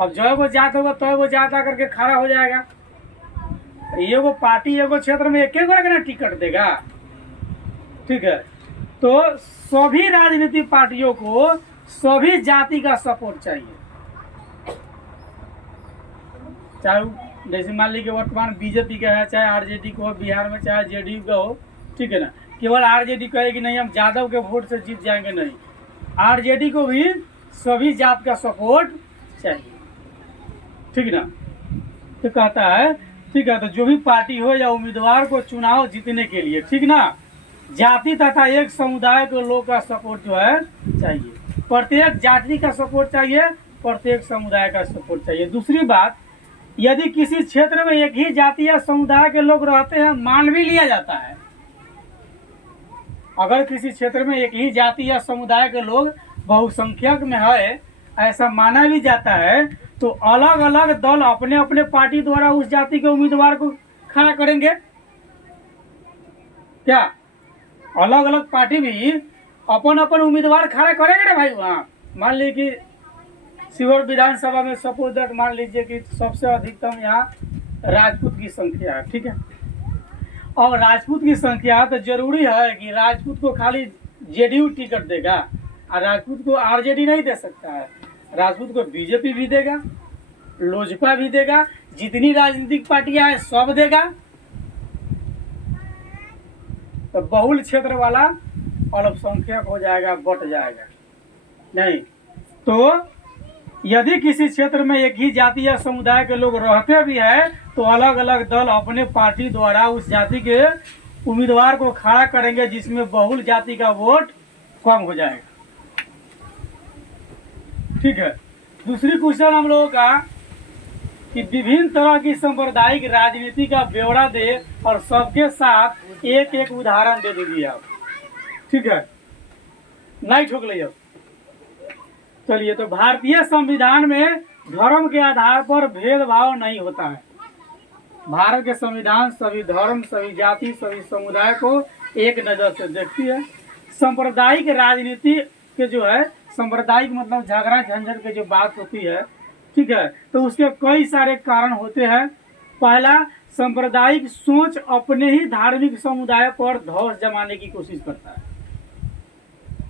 अब जो वो जात होगा तो वो जात आकर के खड़ा हो जाएगा। एगो पार्टी एगो क्षेत्र में एक ना टिकट देगा, ठीक है। तो सभी राजनीतिक पार्टियों को सभी जाति का सपोर्ट चाहिए, चाहे जैसे मान लीजिए वर्तमान बीजेपी का है, चाहे आरजेडी को हो बिहार में, चाहे जेडीयू का हो, ठीक है ना। केवल आरजेडी कहेगी नहीं हम यादव के वोट से जीत जाएंगे, नहीं, आरजेडी को भी सभी जात का सपोर्ट चाहिए, ठीक ना। तो कहता है ठीक है, तो जो भी पार्टी हो या उम्मीदवार को चुनाव जीतने के लिए, ठीक ना, जाति तथा एक समुदाय के लोग का सपोर्ट जो है चाहिए, प्रत्येक जाति का सपोर्ट चाहिए, प्रत्येक समुदाय का सपोर्ट चाहिए। दूसरी बात, यदि किसी क्षेत्र में एक ही जाति या समुदाय के लोग रहते हैं, मान भी लिया जाता है, अगर किसी क्षेत्र में एक ही जाति या समुदाय के लोग बहुसंख्यक में है, ऐसा माना भी जाता है, तो अलग अलग दल अपने अपने पार्टी द्वारा उस जाति के उम्मीदवार को खड़ा करेंगे क्या? अलग अलग पार्टी भी अपन अपन उम्मीदवार खड़ा करेंगे ना भाई। वहाँ मान लीजिए कि शिवहर विधानसभा में सपोज दैट मान लीजिए कि सबसे अधिकतम यहाँ राजपूत की संख्या है, ठीक है। और राजपूत की संख्या, तो जरूरी है कि राजपूत को खाली जेडीयू टिकट देगा और राजपूत को आरजेडी नहीं दे सकता है। राजपूत को बीजेपी भी देगा, लोजपा भी देगा, जितनी राजनीतिक पार्टियां हैं सब देगा। तो बहुल क्षेत्र वाला अल्पसंख्यक हो जाएगा, बट जाएगा नहीं। तो यदि किसी क्षेत्र में एक ही जाति या समुदाय के लोग रहते भी हैं तो अलग अलग दल अपने पार्टी द्वारा उस जाति के उम्मीदवार को खड़ा करेंगे, जिसमें बहुल जाति का वोट कम हो जाएगा। ठीक है। दूसरी क्वेश्चन हम लोगों का कि विभिन्न तरह की सांप्रदायिक राजनीति का ब्यौरा दे और सबके साथ एक एक उदाहरण दे दीजिए आप। ठीक है, नहीं ठोक लिया। चलिए, तो भारतीय संविधान में धर्म के आधार पर भेदभाव नहीं होता है। भारत के संविधान सभी धर्म, सभी जाति, सभी समुदाय को एक नज़र से देखती है। सांप्रदायिक राजनीति के जो है, सांप्रदायिक मतलब झगड़ा झंझट की जो बात होती है, ठीक है, तो उसके कई सारे कारण होते हैं। पहला, सांप्रदायिक सोच अपने ही धार्मिक समुदाय पर धौंस जमाने की कोशिश करता है।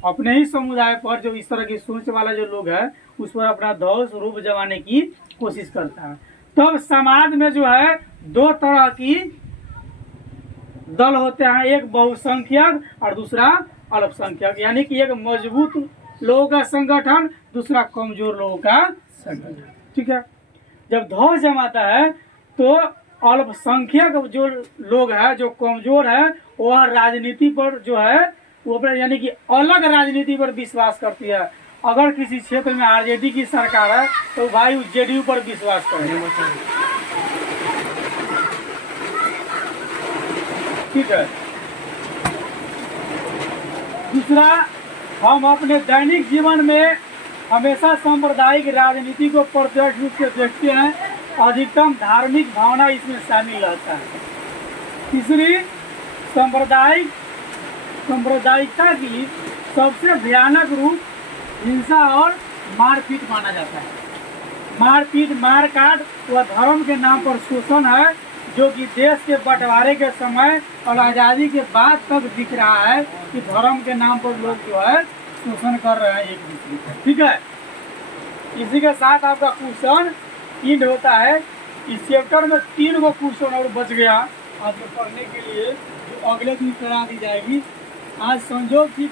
अपने ही समुदाय पर जो इस तरह की सोच वाला जो लोग है उस पर अपना धौंस रूप जमाने की कोशिश करता है। तब समाज में जो है दो तरह की दल होते हैं, एक बहुसंख्यक और दूसरा अल्पसंख्यक, यानी कि एक मजबूत लोगों का संगठन, दूसरा कमजोर लोगों का संगठन। ठीक है। जब धौंस जमाता है तो अल्पसंख्यक जो लोग हैं, जो कमजोर है, वह राजनीति पर जो है वो अपने यानी कि अलग राजनीति पर विश्वास करती है। अगर किसी क्षेत्र में आरजेडी की सरकार है तो भाई उस जेडीयू पर विश्वास करेंगे। ठीक है। दूसरा, हम अपने दैनिक जीवन में हमेशा सांप्रदायिक राजनीति को प्रत्यक्ष रूप से देखते हैं। अधिकतम धार्मिक भावना इसमें शामिल रहता है। तीसरी, सांप्रदायिकता की सबसे भयानक रूप हिंसा और मारपीट माना जाता है। मारपीट, मारकाट व धर्म के नाम पर शोषण है, जो कि देश के बंटवारे के समय और आज़ादी के बाद तक दिख रहा है कि धर्म के नाम पर लोग जो है शोषण कर रहे हैं एक दूसरे को। ठीक है। इसी के साथ आपका क्वेश्चन इंड होता है। इस चैप्टर में 3 गो क्वेश्चन और बच गया आपको पढ़ने के लिए, जो अगले दिन करा दी जाएगी। आज संजोग की